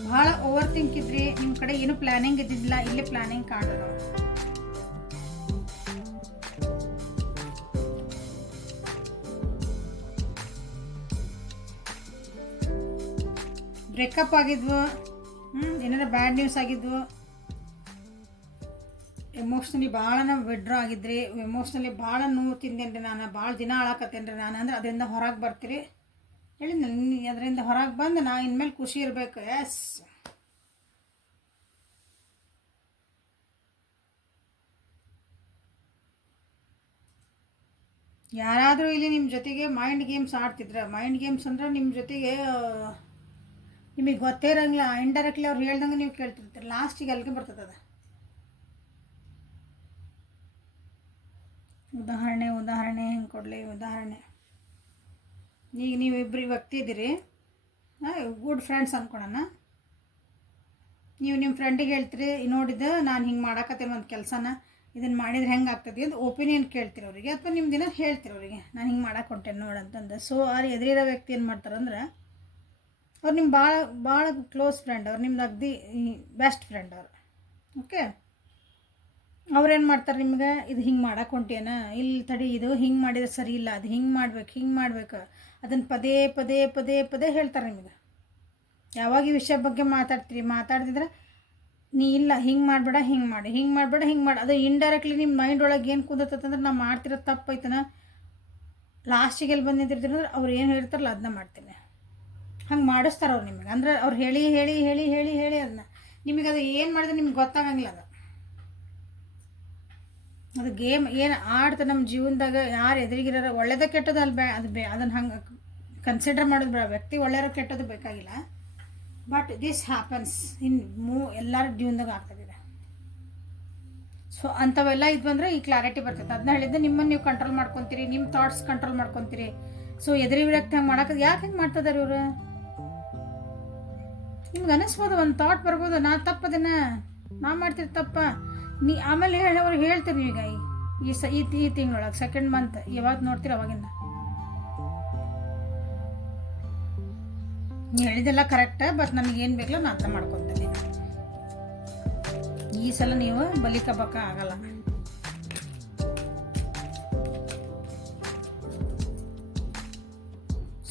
ಭಾಳ ಓವರ್ ಥಿಂಕ್ ಇದ್ರಿ, ನಿಮ್ಮ ಕಡೆ ಏನು ಪ್ಲಾನಿಂಗ್ ಇದ್ದಿದ್ದಿಲ್ಲ, ಇಲ್ಲಿ ಪ್ಲಾನಿಂಗ್ ಕಾಣೋದು. ಬ್ರೇಕಪ್ ಆಗಿದ್ವು, ಏನಾರ ಬ್ಯಾಡ್ ನ್ಯೂಸ್ ಆಗಿದ್ವು, ಎಮೋಷ್ನಲಿ ಭಾಳ ನಾವು ವಿಡ್ರಾ ಆಗಿದ್ರಿ, ಎಮೋಷ್ನಲಿ ಭಾಳ ನೋವು ತಿಂದೇನ್ರಿ ನಾನು, ಭಾಳ ದಿನ ಆಳಕತ್ತೇನ್ರಿ ನಾನು ಅಂದ್ರೆ ಅದರಿಂದ ಹೊರಗೆ ಬರ್ತೀರಿ. ಹೇಳಿ ಅದರಿಂದ ಹೊರಗೆ ಬಂದು ನಾ ಇನ್ಮೇಲೆ ಖುಷಿ ಇರಬೇಕು. ಎಸ್, ಯಾರಾದರೂ ಇಲ್ಲಿ ನಿಮ್ಮ ಜೊತೆಗೆ ಮೈಂಡ್ ಗೇಮ್ಸ್ ಆಡ್ತಿದ್ರೆ, ಮೈಂಡ್ ಗೇಮ್ಸ್ ಅಂದ್ರೆ ನಿಮ್ಮ ಜೊತೆಗೆ ನಿಮಗೆ ಗೊತ್ತೇ ಇರೋಂಗಿಲ್ಲ, ಇಂಡೈರೆಕ್ಟ್ಲಿ ಅವ್ರು ಹೇಳ್ದಂಗೆ ನೀವು ಕೇಳ್ತಿರ್ತೀರಿ, ಲಾಸ್ಟಿಗೆ ಅಲ್ಲಿಗೆ ಬರ್ತದೆ ಅದು. ಉದಾಹರಣೆ ಹೆಂಗೆ ಕೊಡಲಿ? ಉದಾಹರಣೆ, ಈಗ ನೀವಿಬ್ಬರು ವ್ಯಕ್ತಿ ಇದ್ದೀರಿ, ಗುಡ್ ಫ್ರೆಂಡ್ಸ್ ಅಂದ್ಕೊಳೋಣ. ನೀವು ನಿಮ್ಮ ಫ್ರೆಂಡಿಗೆ ಹೇಳ್ತೀರಿ, ನೋಡಿದ್ದು ನಾನು ಹಿಂಗೆ ಮಾಡಾಕತ್ತೇನೆ ಒಂದು ಕೆಲಸನ, ಇದನ್ನು ಮಾಡಿದ್ರೆ ಹೆಂಗೆ ಆಗ್ತದೆ ಅಂತ ಒಪಿನಿಯನ್ ಕೇಳ್ತೀರಿ ಅವರಿಗೆ, ಅಥವಾ ನಿಮ್ಮ ದಿನ ಹೇಳ್ತೀರಿ ಅವರಿಗೆ ನಾನು ಹಿಂಗೆ ಮಾಡಕ್ಕೆ ಹೊಂಟೇನೆ ನೋಡಂತಂದು. ಸೊ ಅವ್ರು ಎದುರಿರೋ ವ್ಯಕ್ತಿ ಏನು ಮಾಡ್ತಾರಂದ್ರೆ, ಅವ್ರು ನಿಮ್ಮ ಭಾಳ ಕ್ಲೋಸ್ ಫ್ರೆಂಡ್, ಅವ್ರು ನಿಮ್ದು ಅಗ್ದಿ ಬೆಸ್ಟ್ ಫ್ರೆಂಡ್ ಅವರು. ಓಕೆ, ಅವ್ರೇನು ಮಾಡ್ತಾರೆ ನಿಮ್ಗೆ, ಇದು ಹಿಂಗೆ ಮಾಡಕ್ಕೆ ಹೊಂಟೇನ, ಇಲ್ಲಿ ತಡಿ, ಇದು ಹಿಂಗೆ ಮಾಡಿದ್ರೆ ಸರಿ ಇಲ್ಲ, ಅದು ಹಿಂಗೆ ಮಾಡ್ಬೇಕು ಅದನ್ನು ಪದೇ ಪದೇ ಪದೇ ಪದೇ ಹೇಳ್ತಾರೆ ನಿಮಗೆ. ಯಾವಾಗ ಈ ವಿಷಯ ಬಗ್ಗೆ ಮಾತಾಡ್ತಿದ್ರೆ ನೀ ಇಲ್ಲ ಹಿಂಗೆ ಮಾಡಬೇಡ, ಹಿಂಗೆ ಮಾಡಿ ಅದು ಇಂಡೈರೆಕ್ಟ್ಲಿ ನಿಮ್ಮ ಮೈಂಡ್ ಒಳಗೆ ಏನು ಕುಂದತ್ತಂದ್ರೆ ನಾ ಮಾಡ್ತಿರೋದು ತಪ್ಪೈತನ, ಲಾಸ್ಟಿಗೆ ಎಲ್ಲಿ ಬಂದಿದ್ದಿರ್ತೀರಂದ್ರೆ ಅವ್ರು ಏನು ಹೇಳ್ತಾರಲ್ಲ ಅದನ್ನ ಮಾಡ್ತೀನಿ. ಹಂಗೆ ಮಾಡಿಸ್ತಾರೆ ಅವ್ರು ನಿಮಗೆ. ಅಂದ್ರೆ ಅವ್ರು ಹೇಳಿ ಹೇಳಿ ಹೇಳಿ ಹೇಳಿ ಹೇಳಿ ಅದನ್ನ ನಿಮಗೆ ಅದು ಏನು ಮಾಡಿದ್ರೆ ನಿಮ್ಗೆ ಗೊತ್ತಾಗಂಗಿಲ್ಲ. ಅದು ಗೇಮ್ ಏನು ಆಡ್ತ ನಮ್ಮ ಜೀವನದಾಗ ಯಾರು ಎದುರಿಗಿರೋ ಒಳ್ಳೇದ ಕೆಟ್ಟದ್ದು ಅಲ್ಲಿ ಅದನ್ನು ಹಂಗೆ ಕನ್ಸಿಡರ್ ಮಾಡೋದು ಬೇಡ. ವ್ಯಕ್ತಿ ಒಳ್ಳೆಯರೋ ಕೆಟ್ಟದ್ದು ಬೇಕಾಗಿಲ್ಲ, ಬಟ್ ದಿಸ್ ಹ್ಯಾಪನ್ಸ್ ಎಲ್ಲರ ಜೀವನದಾಗ ಆಗ್ತದಿದೆ. ಸೊ ಅಂಥವೆಲ್ಲ ಇದು ಬಂದರೆ ಈ ಕ್ಲಾರಿಟಿ ಬರ್ತೈತೆ. ಅದನ್ನ ಹೇಳಿದ್ದೆ, ನಿಮ್ಮನ್ನು ನೀವು ಕಂಟ್ರೋಲ್ ಮಾಡ್ಕೊತೀರಿ, ನಿಮ್ಮ ಥಾಟ್ಸ್ ಕಂಟ್ರೋಲ್ ಮಾಡ್ಕೊತೀರಿ. ಸೊ ಎದುರಿ ವ್ಯಕ್ತಿ ಹಂಗೆ ಮಾಡೋಕೆ ಯಾಕೆ ಹಿಂಗೆ ಮಾಡ್ತಿದ್ದಾರೆ ಇವರು? ನಿಮ್ಗೆ ಅನ್ನಿಸ್ಬೋದು, ಒಂದು ಥಾಟ್ ಬರ್ಬೋದು, ನಾ ತಪ್ಪದೇನ, ನಾ ಮಾಡ್ತಿರ್ ತಪ್ಪ, ಆಮೇಲೆ ಅವ್ರಿಗೆ ಹೇಳ್ತೀರಿ ಈಗ ಈ ತಿಂಗಳೊಳಗೆ ಸೆಕೆಂಡ್ ಮಂತ್ ಯಾವಾಗ ನೋಡ್ತೀರಿ ಅವಾಗಿಂದ ನೀವು ಹೇಳಿದೆಲ್ಲ ಕರೆಕ್ಟ್. ಬಟ್ ನನಗೇನು ಬೇಕಲ್ಲ ನಾನು ಅರ್ಥ ಮಾಡ್ಕೊತೀನಿ. ಈ ಸಲ ನೀವು ಬಲಿಕ ಬಕ್ಕ ಆಗಲ್ಲ.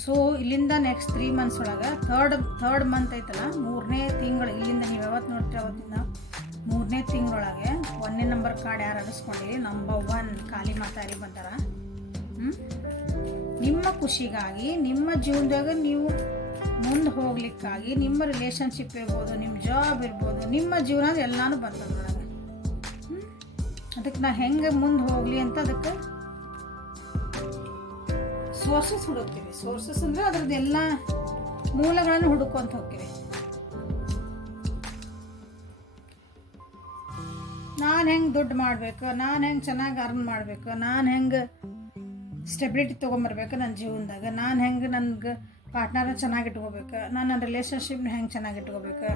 ಸೊ ಇಲ್ಲಿಂದ ನೆಕ್ಸ್ಟ್ 3 months ಒಳಗೆ ಥರ್ಡ್ ಮಂತ್ ಐತಲ್ಲ, 3ನೇ ತಿಂಗಳು, ಇಲ್ಲಿಂದ ನೀವು ಯಾವತ್ತು ನೋಡ್ತೀರಿ ಅವತ್ತಿಂದ 3ನೇ ತಿಂಗಳೊಳಗೆ 1ನೇ ನಂಬರ್ ಕಾರ್ಡ್ ಯಾರು ಅನಿಸ್ಕೊಂಡಿರಿ, ನಂಬರ್ 1 ಖಾಲಿ ಮಾತಾಡಿ ಬಂದಾರ. ನಿಮ್ಮ ಖುಷಿಗಾಗಿ, ನಿಮ್ಮ ಜೀವನದಾಗ ನೀವು ಮುಂದೆ ಹೋಗ್ಲಿಕ್ಕಾಗಿ, ನಿಮ್ಮ ರಿಲೇಷನ್ಶಿಪ್ ಇರ್ಬೋದು, ನಿಮ್ಮ ಜಾಬ್ ಇರ್ಬೋದು, ನಿಮ್ಮ ಜೀವನ ಎಲ್ಲಾನು ಬಂದದ ನನಗೆ. ಅದಕ್ಕೆ ನಾ ಹೆಂಗೆ ಮುಂದೆ ಹೋಗಲಿ ಅಂತ ಅದಕ್ಕೆ ಸೋರ್ಸಸ್ ಹುಡುಕ್ತೀವಿ. ಸೋರ್ಸಸ್ ಅಂದರೆ ಅದ್ರದ್ದು ಎಲ್ಲ ಮೂಲಗಳನ್ನು ಹುಡುಕೊಂತ ಹೋಗ್ತೀವಿ. ನಾನು ಹೆಂಗೆ ದುಡ್ಡು ಮಾಡಬೇಕು, ನಾನು ಹೆಂಗೆ ಚೆನ್ನಾಗಿ ಅರ್ನ್ ಮಾಡಬೇಕು, ನಾನು ಹೆಂಗೆ ಸ್ಟೆಬಿಲಿಟಿ ತೊಗೊಂಬರ್ಬೇಕು ನನ್ನ ಜೀವನದಾಗ, ನಾನು ಹೆಂಗೆ ನನಗೆ ಪಾರ್ಟ್ನರ್ನ ಚೆನ್ನಾಗಿ ಇಟ್ಕೋಬೇಕು, ನಾನು ನನ್ನ ರಿಲೇಷನ್ಶಿಪ್ನ ಹೆಂಗೆ ಚೆನ್ನಾಗಿ ಇಟ್ಕೋಬೇಕು,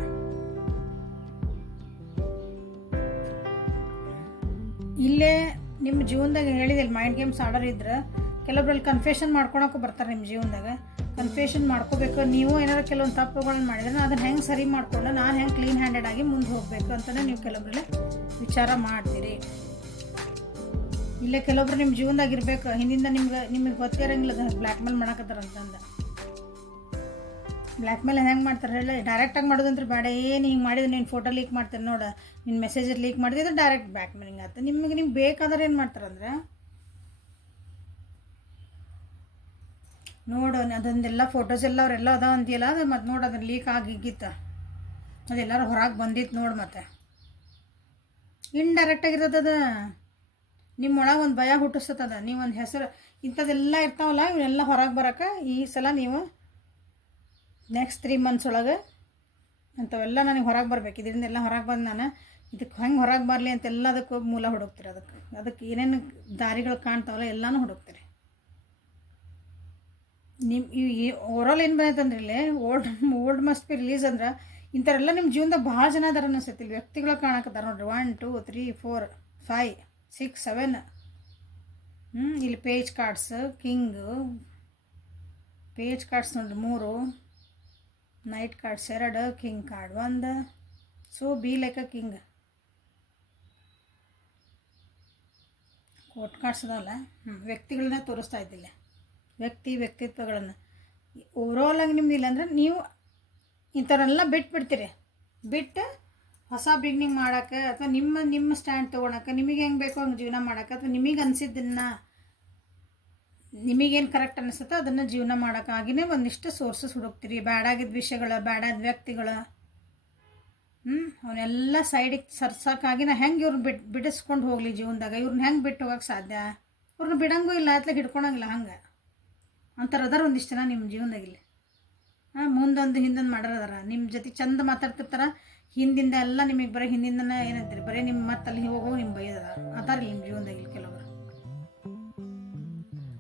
ಇಲ್ಲೇ ನಿಮ್ಮ ಜೀವನದಾಗ ಹೇಳಿದಿಲ್ಲ ಮೈಂಡ್ ಗೇಮ್ಸ್ ಆಡೋರು ಇದ್ರೆ ಕೆಲವೊಬ್ರಲ್ಲಿ ಕನ್ಫ್ಯೂಷನ್ ಮಾಡ್ಕೊಳಕ್ಕೂ ಬರ್ತಾರೆ. ನಿಮ್ಮ ಜೀವನದಾಗ ಕನ್ಫ್ಯೂಷನ್ ಮಾಡ್ಕೋಬೇಕು. ನೀವು ಏನಾದ್ರು ಕೆಲವೊಂದು ತಪ್ಪುಗಳನ್ನ ಮಾಡಿದ್ರೆ ಅದನ್ನು ಹೆಂಗೆ ಸರಿ ಮಾಡಿಕೊಂಡು ನಾನು ಹೆಂಗೆ ಕ್ಲೀನ್ ಹ್ಯಾಂಡೆಡ್ ಆಗಿ ಮುಂದೆ ಹೋಗಬೇಕು ಅಂತಲೇ ನೀವು ಕೆಲವೊಬ್ಬರಲ್ಲಿ ವಿಚಾರ ಮಾಡ್ತೀರಿ. ಇಲ್ಲೇ ಕೆಲವೊಬ್ರು ನಿಮ್ಮ ಜೀವನದಾಗ ಇರಬೇಕು, ಹಿಂದಿಂದ ನಿಮಗೆ ಗೊತ್ತಿರಂಗಿಲ್ಲ ಬ್ಲ್ಯಾಕ್ ಮೇಲ್ ಮಾಡಕತ್ತಾರ ಅಂತಂದು. ಬ್ಲ್ಯಾಕ್ ಮೇಲ್ ಹೆಂಗೆ ಮಾಡ್ತಾರೆ ಹೇಳಿ? ಡೈರೆಕ್ಟಾಗಿ ಮಾಡೋದಂದ್ರೆ ಬೇಡ. ಏನು ಹಿಂಗೆ ಮಾಡಿದ್ರೆ ನೀನು ಫೋಟೋ ಲೀಕ್ ಮಾಡ್ತೀನಿ ನೋಡು, ನಿನ್ನ ಮೆಸೇಜ್ ಲೀಕ್ ಮಾಡಿದ್ರೆ ಡೈರೆಕ್ಟ್ ಬ್ಲ್ಯಾಕ್ ಮೇಲಿಂಗ್ ಆಗುತ್ತೆ. ನಿಮ್ಗೆ ಬೇಕಾದ್ರೆ ಏನು ಮಾಡ್ತಾರಂದ್ರೆ ನೋಡು ಅದೊಂದೆಲ್ಲ ಫೋಟೋಸ್ ಎಲ್ಲ ಅವರೆಲ್ಲ ಅದ ಅಂತೀಯಲ್ಲ, ಅದು ಮತ್ತು ನೋಡಿ ಅದನ್ನು ಲೀಕ್ ಆಗಿಗಿತ್ತ, ಅದೆಲ್ಲರೂ ಹೊರಗೆ ಬಂದಿತ್ತು ನೋಡಿ. ಮತ್ತು ಇಂಡೈರೆಕ್ಟಾಗಿರೋದು ಅದು ನಿಮ್ಮೊಳಗೆ ಒಂದು ಭಯ ಹುಟ್ಟಿಸ್ತದ. ನೀವೊಂದು ಹೆಸರು ಇಂಥದ್ದೆಲ್ಲ ಇರ್ತಾವಲ್ಲ, ಇವನ್ನೆಲ್ಲ ಹೊರಗೆ ಬರೋಕೆ ಈ ಸಲ ನೀವು ನೆಕ್ಸ್ಟ್ 3 months ಒಳಗೆ ಅಂಥವೆಲ್ಲ ನನಗೆ ಹೊರಗೆ ಬರಬೇಕು. ಇದರಿಂದೆಲ್ಲ ಹೊರಗೆ ಬಂದು ನಾನು ಇದಕ್ಕೆ ಹೆಂಗೆ ಹೊರಗೆ ಬರಲಿ ಅಂತೆಲ್ಲ ಅದಕ್ಕೆ ಮೂಲ ಹುಡುಕ್ತೀರಿ. ಅದಕ್ಕೆ ಏನೇನು ದಾರಿಗಳು ಕಾಣ್ತಾವಲ್ಲ ಎಲ್ಲನೂ ಹುಡುಕ್ತೀರಿ. ಈ ಓವರಾಲ್ ಏನು ಬಂದೈತಂದ್ರೆ ಇಲ್ಲಿ ಓಲ್ಡ್ ಮಸ್ಟ್ ಬಿ ರಿಲೀಸ್ ಅಂದ್ರೆ ಇಂಥವ್ರೆಲ್ಲ ನಿಮ್ಮ ಜೀವನದಾಗ ಭಾಳ ಜನ ಅದಾರ ಅನಿಸ್ತೈತಿ. ವ್ಯಕ್ತಿಗಳು ಕಾಣಕತ್ತಾರ ನೋಡ್ರಿ. 1 2 3 4 5 6 7 ಇಲ್ಲಿ page cards king, page cards ನೋಡ್ರಿ 3, knight cards 2, king card 1. So be like a king. Court cards ಅದಾವಲ್ಲ, ವ್ಯಕ್ತಿಗಳನ್ನ ತೋರಿಸ್ತಾ ಇದ್ದಿಲ್ಲ. ವ್ಯಕ್ತಿತ್ವಗಳನ್ನು ಓವರಾಲಾಗಿ ನಿಮ್ದು ಇಲ್ಲಾಂದ್ರೆ ನೀವು ಇಂಥವನ್ನೆಲ್ಲ ಬಿಟ್ಬಿಡ್ತೀರಿ. ಬಿಟ್ಟು ಹೊಸ ಬಿಗ್ನಿಂಗ್ ಮಾಡೋಕ್ಕೆ ಅಥವಾ ನಿಮ್ಮ ಸ್ಟ್ಯಾಂಡ್ ತೊಗೊಳಕ್ಕೆ, ನಿಮಗೆ ಹೆಂಗೆ ಬೇಕೋ ಹಂಗೆ ಜೀವನ ಮಾಡೋಕ್ಕೆ, ಅಥವಾ ನಿಮಗೆ ಅನಿಸಿದ್ದನ್ನು ನಿಮಗೇನು ಕರೆಕ್ಟ್ ಅನಿಸುತ್ತೋ ಅದನ್ನು ಜೀವನ ಮಾಡೋಕ್ಕಾಗಿಯೇ ಒಂದಿಷ್ಟು ಸೋರ್ಸಸ್ ಹುಡುಕ್ತೀರಿ. ಬ್ಯಾಡಾಗಿದ್ದ ವಿಷಯಗಳು, ಬ್ಯಾಡಾದ ವ್ಯಕ್ತಿಗಳು, ಅವನ್ನೆಲ್ಲ ಸೈಡಿಗೆ ಸರ್ಸೋಕ್ಕಾಗಿ ನಾ ಹೆಂಗೆ ಇವ್ರನ್ನ ಬಿಡಿಸ್ಕೊಂಡು ಹೋಗಲಿ ಜೀವನದಾಗ, ಇವ್ರನ್ನ ಹೆಂಗೆ ಬಿಟ್ಟು ಹೋಗೋಕ್ಕೆ ಸಾಧ್ಯ, ಅವ್ರನ್ನ ಬಿಡಂಗೂ ಇಲ್ಲ ಅತ್ಲಾಗ ಹಿಡ್ಕೊಳಂಗಿಲ್ಲ. ಹಂಗೆ ಅಂತಾರೆ ಅದಾರ ಒಂದಿಷ್ಟು ಜನ ನಿಮ್ಮ ಜೀವನದಾಗಿಲ್ಲಿ. ಮುಂದೊಂದು ಹಿಂದೊಂದು ಮಾಡೋರದಾರ. ನಿಮ್ಮ ಜೊತೆ ಚಂದ ಮಾತಾಡ್ತಿರ್ತಾರೆ, ಹಿಂದಿಂದ ಎಲ್ಲ ನಿಮಗೆ ಬರೀ ಹಿಂದಿಂದನೇ ಏನಂತೀರಿ, ಬರೀ ನಿಮ್ಮ ಮತ್ತಲ್ಲಿ ಹೋಗೋ ನಿಮ್ಮ ಬೈಯದ ಅದಾರ ನಿಮ್ಮ ಜೀವನದಾಗಿಲ್ಲಿ ಕೆಲವರು.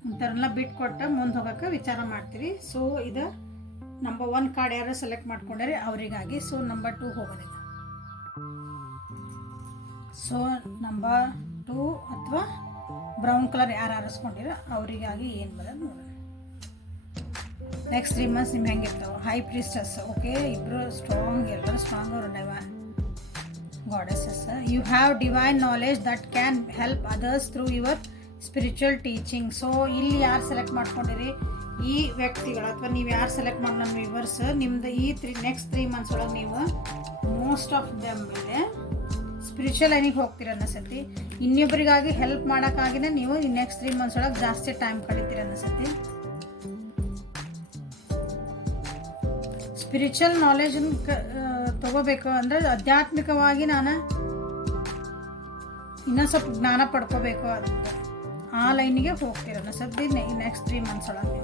ಇಂಥವ್ರನ್ನೆಲ್ಲ ಬಿಟ್ಕೊಟ್ಟು ಮುಂದೆ ಹೋಗೋಕ್ಕೆ ವಿಚಾರ ಮಾಡ್ತೀರಿ. ಸೊ ಇದು ನಂಬರ್ 1 ಕಾರ್ಡ್ ಯಾರು ಸೆಲೆಕ್ಟ್ ಮಾಡ್ಕೊಂಡ್ರೆ ಅವರಿಗಾಗಿ. ಸೊ ನಂಬರ್ 2 ಹೋಗೋದಿಲ್ಲ. ಸೊ ನಂಬರ್ 2 ಅಥವಾ ಬ್ರೌನ್ ಕಲರ್ ಯಾರು ಆರಿಸ್ಕೊಂಡಿರೋ ಅವರಿಗಾಗಿ ಏನು ಬರೋದು ನೋಡೋಣ. ನೆಕ್ಸ್ಟ್ 3 months ನಿಮ್ಗೆ ಹೆಂಗಿರ್ತಾವೆ? High priestess. ಓಕೆ, ಇಬ್ಬರು ಸ್ಟ್ರಾಂಗ್, ಎಲ್ಲರೂ ಸ್ಟ್ರಾಂಗ್ ಅವರು. Goddesses. You have divine knowledge that can help others through your spiritual teaching. So ಇಲ್ಲಿ ಯಾರು ಸೆಲೆಕ್ಟ್ ಮಾಡ್ಕೊಂಡಿರಿ ಈ ವ್ಯಕ್ತಿಗಳು, ಅಥವಾ ನೀವು ಯಾರು ಸೆಲೆಕ್ಟ್ ಮಾಡಿ ನಮ್ಮ ವ್ಯೂವರ್ಸ್, ನಿಮ್ದು ಈ ನೆಕ್ಸ್ಟ್ 3 months ಒಳಗೆ ನೀವು ಮೋಸ್ಟ್ ಆಫ್ ದಮ್ ಮೇಲೆ ಸ್ಪಿರಿಚುವಲ್ ಲೈನಿಗೆ ಹೋಗ್ತೀರ ಅನ್ನಿಸತಿ. ಇನ್ನೊಬ್ಬರಿಗಾಗಿ ಹೆಲ್ಪ್ ಮಾಡೋಕ್ಕಾಗಿನೇ ನೀವು ಈ ನೆಕ್ಸ್ಟ್ 3 months ಒಳಗೆ ಜಾಸ್ತಿ ಟೈಮ್ ಕಳಿತೀರ ಅನ್ನಿಸತಿ. ಸ್ಪಿರಿಚುವಲ್ ನಾಲೆಜನ್ನು ತಗೋಬೇಕು ಅಂದರೆ ಆಧ್ಯಾತ್ಮಿಕವಾಗಿ ನಾನು ಇನ್ನೂ ಸ್ವಲ್ಪ ಜ್ಞಾನ ಪಡ್ಕೋಬೇಕು ಅಂತ ಆ ಲೈನಿಗೆ ಹೋಗ್ತೀರ ಅನ್ನಿಸತಿ ನೆಕ್ಸ್ಟ್ 3 months ಒಳಗೆ.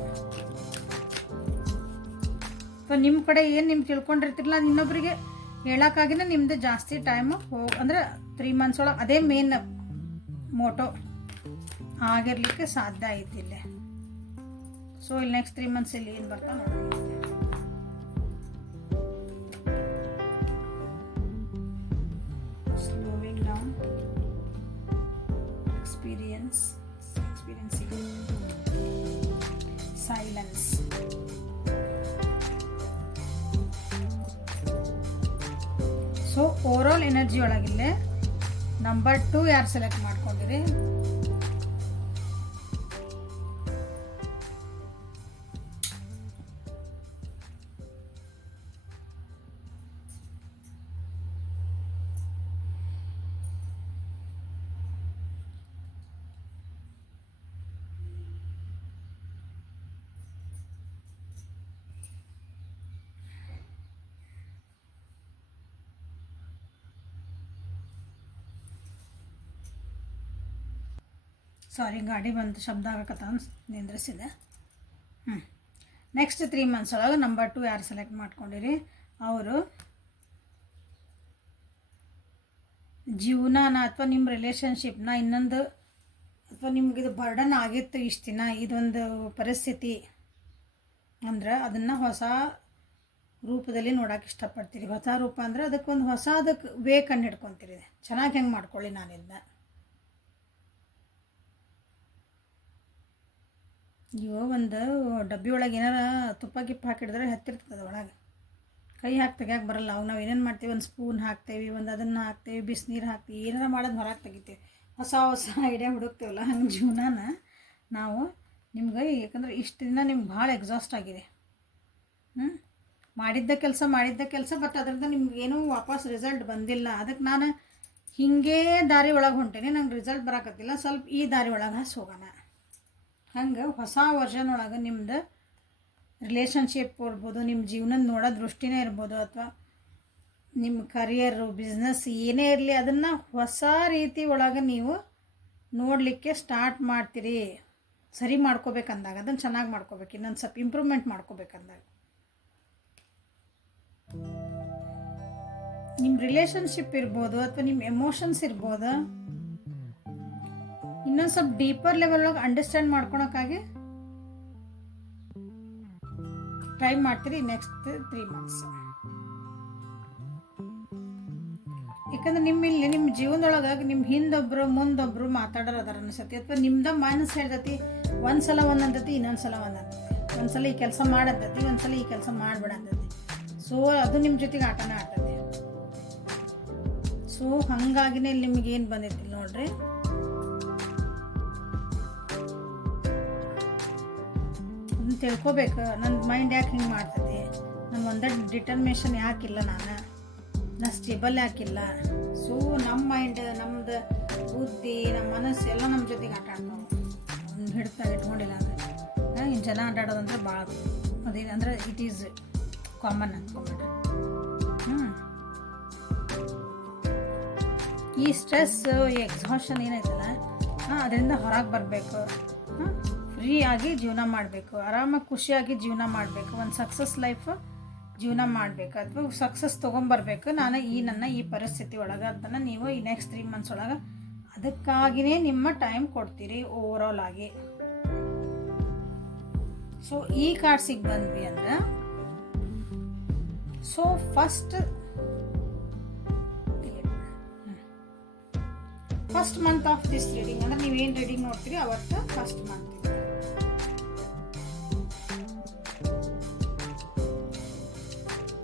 ಅಥವಾ ನಿಮ್ಮ ಕಡೆ ಏನು ನಿಮ್ಗೆ ತಿಳ್ಕೊಂಡಿರ್ತಿರಲ್ಲ ಇನ್ನೊಬ್ಬರಿಗೆ ಹೇಳೋಕ್ಕಾಗಿನೇ ನಿಮ್ಮದು ಜಾಸ್ತಿ ಟೈಮು ಅಂದರೆ 3 months ಒಳಗೆ ಅದೇ ಮೇನ್ ಮೋಟೋ ಆಗಿರಲಿಕ್ಕೆ ಸಾಧ್ಯ ಐತಿ ಇಲ್ಲಿ. ಸೊ ಇಲ್ಲಿ ನೆಕ್ಸ್ಟ್ 3 months ಇಲ್ಲಿ ಏನು ಬರ್ತಾ ನೋಡಿ. Slowing down. Experiencing silence. So overall energy ಒಳಗಿಲ್ಲೇ ನಂಬರ್ 2 ಯಾರು ಸೆಲೆಕ್ಟ್ ಮಾಡ್ಕೊಂಡಿರಿ? ಸಾರಿ, ಗಾಡಿ ಬಂತು, ಶಬ್ದ ಆಗಕತ್ತ ನಿಂದ್ರಿಸಿದೆ. ನೆಕ್ಸ್ಟ್ 3 ಮಂತ್ಸ್ ಒಳಗೆ ನಂಬರ್ 2 ಯಾರು ಸೆಲೆಕ್ಟ್ ಮಾಡ್ಕೊಂಡಿರಿ ಅವರು ಜೀವನಾನ ಅಥವಾ ನಿಮ್ಮ ರಿಲೇಷನ್ಶಿಪ್ನ ಇನ್ನೊಂದು, ಅಥವಾ ನಿಮಗಿದು ಬರ್ಡನ್ ಆಗಿತ್ತು ಇಷ್ಟು ದಿನ ಇದೊಂದು ಪರಿಸ್ಥಿತಿ ಅಂದ್ರೆ ಅದನ್ನು ಹೊಸ ರೂಪದಲ್ಲಿ ನೋಡೋಕೆ ಇಷ್ಟಪಡ್ತೀರಿ. ಹೊಸ ರೂಪ ಅಂದರೆ ಅದಕ್ಕೊಂದು ಹೊಸದಕ್ಕೆ ವೇ ಕಂಡು ಹಿಡ್ಕೊತೀರಿ. ಚೆನ್ನಾಗಿ ಹೆಂಗೆ ಮಾಡ್ಕೊಳ್ಳಿ ನಾನು ಇದನ್ನ. ಅಯ್ಯೋ, ಒಂದು ಡಬ್ಬಿ ಒಳಗೆ ಏನಾರ ತುಪ್ಪ ಗಿಪ್ಪ ಹಾಕಿಡಿದ್ರೆ ಹತ್ತಿರ್ತದೆ ಒಳಗೆ, ಕೈ ಹಾಕಿ ತೆಗಿಯೋಕೆ ಬರಲ್ಲ. ಅವಾಗ ನಾವು ಏನೇನು ಮಾಡ್ತೀವಿ, ಒಂದು ಸ್ಪೂನ್ ಹಾಕ್ತೇವೆ, ಒಂದು ಅದನ್ನು ಹಾಕ್ತೇವೆ, ಬಿಸಿನೀರು ಹಾಕ್ತೀವಿ, ಏನಾರ ಮಾಡೋದು ಹೊರಗೆ ತೆಗಿತೀವಿ, ಹೊಸ ಐಡಿಯಾ ಹುಡುಕ್ತೇವಲ್ಲ. ಹಂಗೆ ಜೀವನಾನ ನಾವು ನಿಮ್ಗೆ, ಯಾಕಂದ್ರೆ ಇಷ್ಟು ದಿನ ನಿಮ್ಗೆ ಭಾಳ ಎಕ್ಸಾಸ್ಟ್ ಆಗಿದೆ. ಮಾಡಿದ್ದ ಕೆಲಸ ಬಟ್ ಅದರಿಂದ ನಿಮ್ಗೇನೂ ವಾಪಸ್ ರಿಸಲ್ಟ್ ಬಂದಿಲ್ಲ. ಅದಕ್ಕೆ ನಾನು ಹೀಗೆ ದಾರಿ ಒಳಗೆ ಹೊಂಟೇನೆ, ನಂಗೆ ರಿಸಲ್ಟ್ ಬರೋಕತ್ತಿಲ್ಲ, ಸ್ವಲ್ಪ ಈ ದಾರಿ ಒಳಗೆ ಹೋಗೋಣ. ಹಂಗೆ ಹೊಸ ವರ್ಷನ್ ಒಳಗೆ ನಿಮ್ದು ರಿಲೇಷನ್ಶಿಪ್ ಇರ್ಬೋದು, ನಿಮ್ಮ ಜೀವನದ ನೋಡೋ ದೃಷ್ಟಿನೇ ಇರ್ಬೋದು, ಅಥವಾ ನಿಮ್ಮ ಕರಿಯರು, ಬಿಸ್ನೆಸ್ ಏನೇ ಇರಲಿ, ಅದನ್ನು ಹೊಸ ರೀತಿ ಒಳಗೆ ನೀವು ನೋಡಲಿಕ್ಕೆ ಸ್ಟಾರ್ಟ್ ಮಾಡ್ತೀರಿ. ಸರಿ ಮಾಡ್ಕೋಬೇಕಂದಾಗ ಅದನ್ನು ಚೆನ್ನಾಗಿ ಮಾಡ್ಕೋಬೇಕು, ಇನ್ನೊಂದು ಸ್ವಲ್ಪ ಇಂಪ್ರೂವ್ಮೆಂಟ್ ಮಾಡ್ಕೋಬೇಕಂದಾಗ. ನಿಮ್ಮ ರಿಲೇಷನ್ಶಿಪ್ ಇರ್ಬೋದು, ಅಥವಾ ನಿಮ್ಮ ಎಮೋಷನ್ಸ್ ಇರ್ಬೋದು, ಇನ್ನೊಂದು ಸ್ವಲ್ಪ ಡೀಪರ್ ಲೆವೆಲ್ ಒಳಗೆ ಅಂಡರ್ಸ್ಟ್ಯಾಂಡ್ ಮಾಡ್ಕೊಳಕ್ಕಾಗಿ ಟ್ರೈ ಮಾಡ್ತೀರಿ ನೆಕ್ಸ್ಟ್ 3 ಮಂತ್ಸ್. ಯಾಕಂದ್ರೆ ನಿಮ್ಮ ಜೀವನದೊಳಗೆ ನಿಮ್ಮ ಹಿಂದೊಬ್ರು ಮುಂದೊಬ್ರು ಮಾತಾಡೋರು ಅದಾರ ಅನಿಸತಿ, ಅಥವಾ ನಿಮ್ದ ಮನಸ್ಸು ಹೇಳ್ತತಿ. ಒಂದ್ಸಲ ಒಂದಂತತಿ, ಇನ್ನೊಂದ್ಸಲ ಒಂದಂತತಿ. ಒಂದ್ಸಲ ಈ ಕೆಲಸ ಮಾಡತ್ತತಿ, ಒಂದ್ಸಲ ಈ ಕೆಲಸ ಮಾಡ್ಬಿಡಂತತಿ. ಸೊ ಅದು ನಿಮ್ಮ ಜೊತೆಗೆ ಆಟನೇ ಆಡ್ತತಿ. ಸೊ ಹಾಗಾಗಿನೇ ಇಲ್ಲಿ ನಿಮ್ಗೆ ಏನು ಬಂದೈತಿ ನೋಡ್ರಿ. ಅದನ್ನ ತಿಳ್ಕೊಬೇಕು, ನನ್ನ ಮೈಂಡ್ ಯಾಕೆ ಹಿಂಗೆ ಮಾಡ್ತೈತಿ, ನನ್ನ ಒಂದೇ ಡಿಟರ್ಮಿನೇಷನ್ ಯಾಕಿಲ್ಲ, ನಾನು ಸ್ಟೇಬಲ್ ಯಾಕಿಲ್ಲ. ಸೊ ನಮ್ಮ ಮೈಂಡ್, ನಮ್ಮದು ಬುದ್ಧಿ, ನಮ್ಮ ಮನಸ್ಸು ಎಲ್ಲ ನಮ್ಮ ಜೊತೆಗೆ ಆಟ ಆಡ್ತಾವೆ. ಒಂದು ಹಿಡ್ತಾ ಇಟ್ಕೊಂಡಿಲ್ಲ ಅಂದರೆ ಇನ್ನು ಜನ ಆಟಾಡೋದಂದ್ರೆ ಭಾಳ ಅದೇನಂದ್ರೆ ಇಟ್ ಈಸ್ ಕಾಮನ್ ಅಂದ್ಕೊಂಡ್ಬಿಟ್ರೆ. ಈ ಸ್ಟ್ರೆಸ್, ಈ ಎಕ್ಸಾಷನ್ ಏನೈತಲ್ಲ, ಅದರಿಂದ ಹೊರಗೆ ಬರಬೇಕು. ಫ್ರೀಯಾಗಿ ಜೀವನ ಮಾಡಬೇಕು, ಆರಾಮಾಗಿ ಖುಷಿಯಾಗಿ ಜೀವನ ಮಾಡಬೇಕು, ಒಂದು ಸಕ್ಸಸ್ ಲೈಫ್ ಜೀವನ ಮಾಡಬೇಕು, ಅಥವಾ ಸಕ್ಸಸ್ ತೊಗೊಂಬರ್ಬೇಕು. ನಾನು ನನ್ನ ಈ ಪರಿಸ್ಥಿತಿ ಒಳಗೆ ಅದನ್ನು ನೀವು ಈ ನೆಕ್ಸ್ಟ್ 3 ಮಂತ್ಸ್ ಒಳಗೆ ಅದಕ್ಕಾಗಿಯೇ ನಿಮ್ಮ ಟೈಮ್ ಕೊಡ್ತೀರಿ ಓವರಾಲ್ ಆಗಿ. ಸೊ ಈ ಕಾರ್ಡ್ಸಿಗೆ ಬಂದ್ವಿ ಅಂದ್ರೆ, so first month of this reading ಅಂದ್ರೆ ನೀವೇನು ರೀಡಿಂಗ್ ನೋಡ್ತೀರಿ ಅವತ್ತು ಫಸ್ಟ್ ಮಂತ್.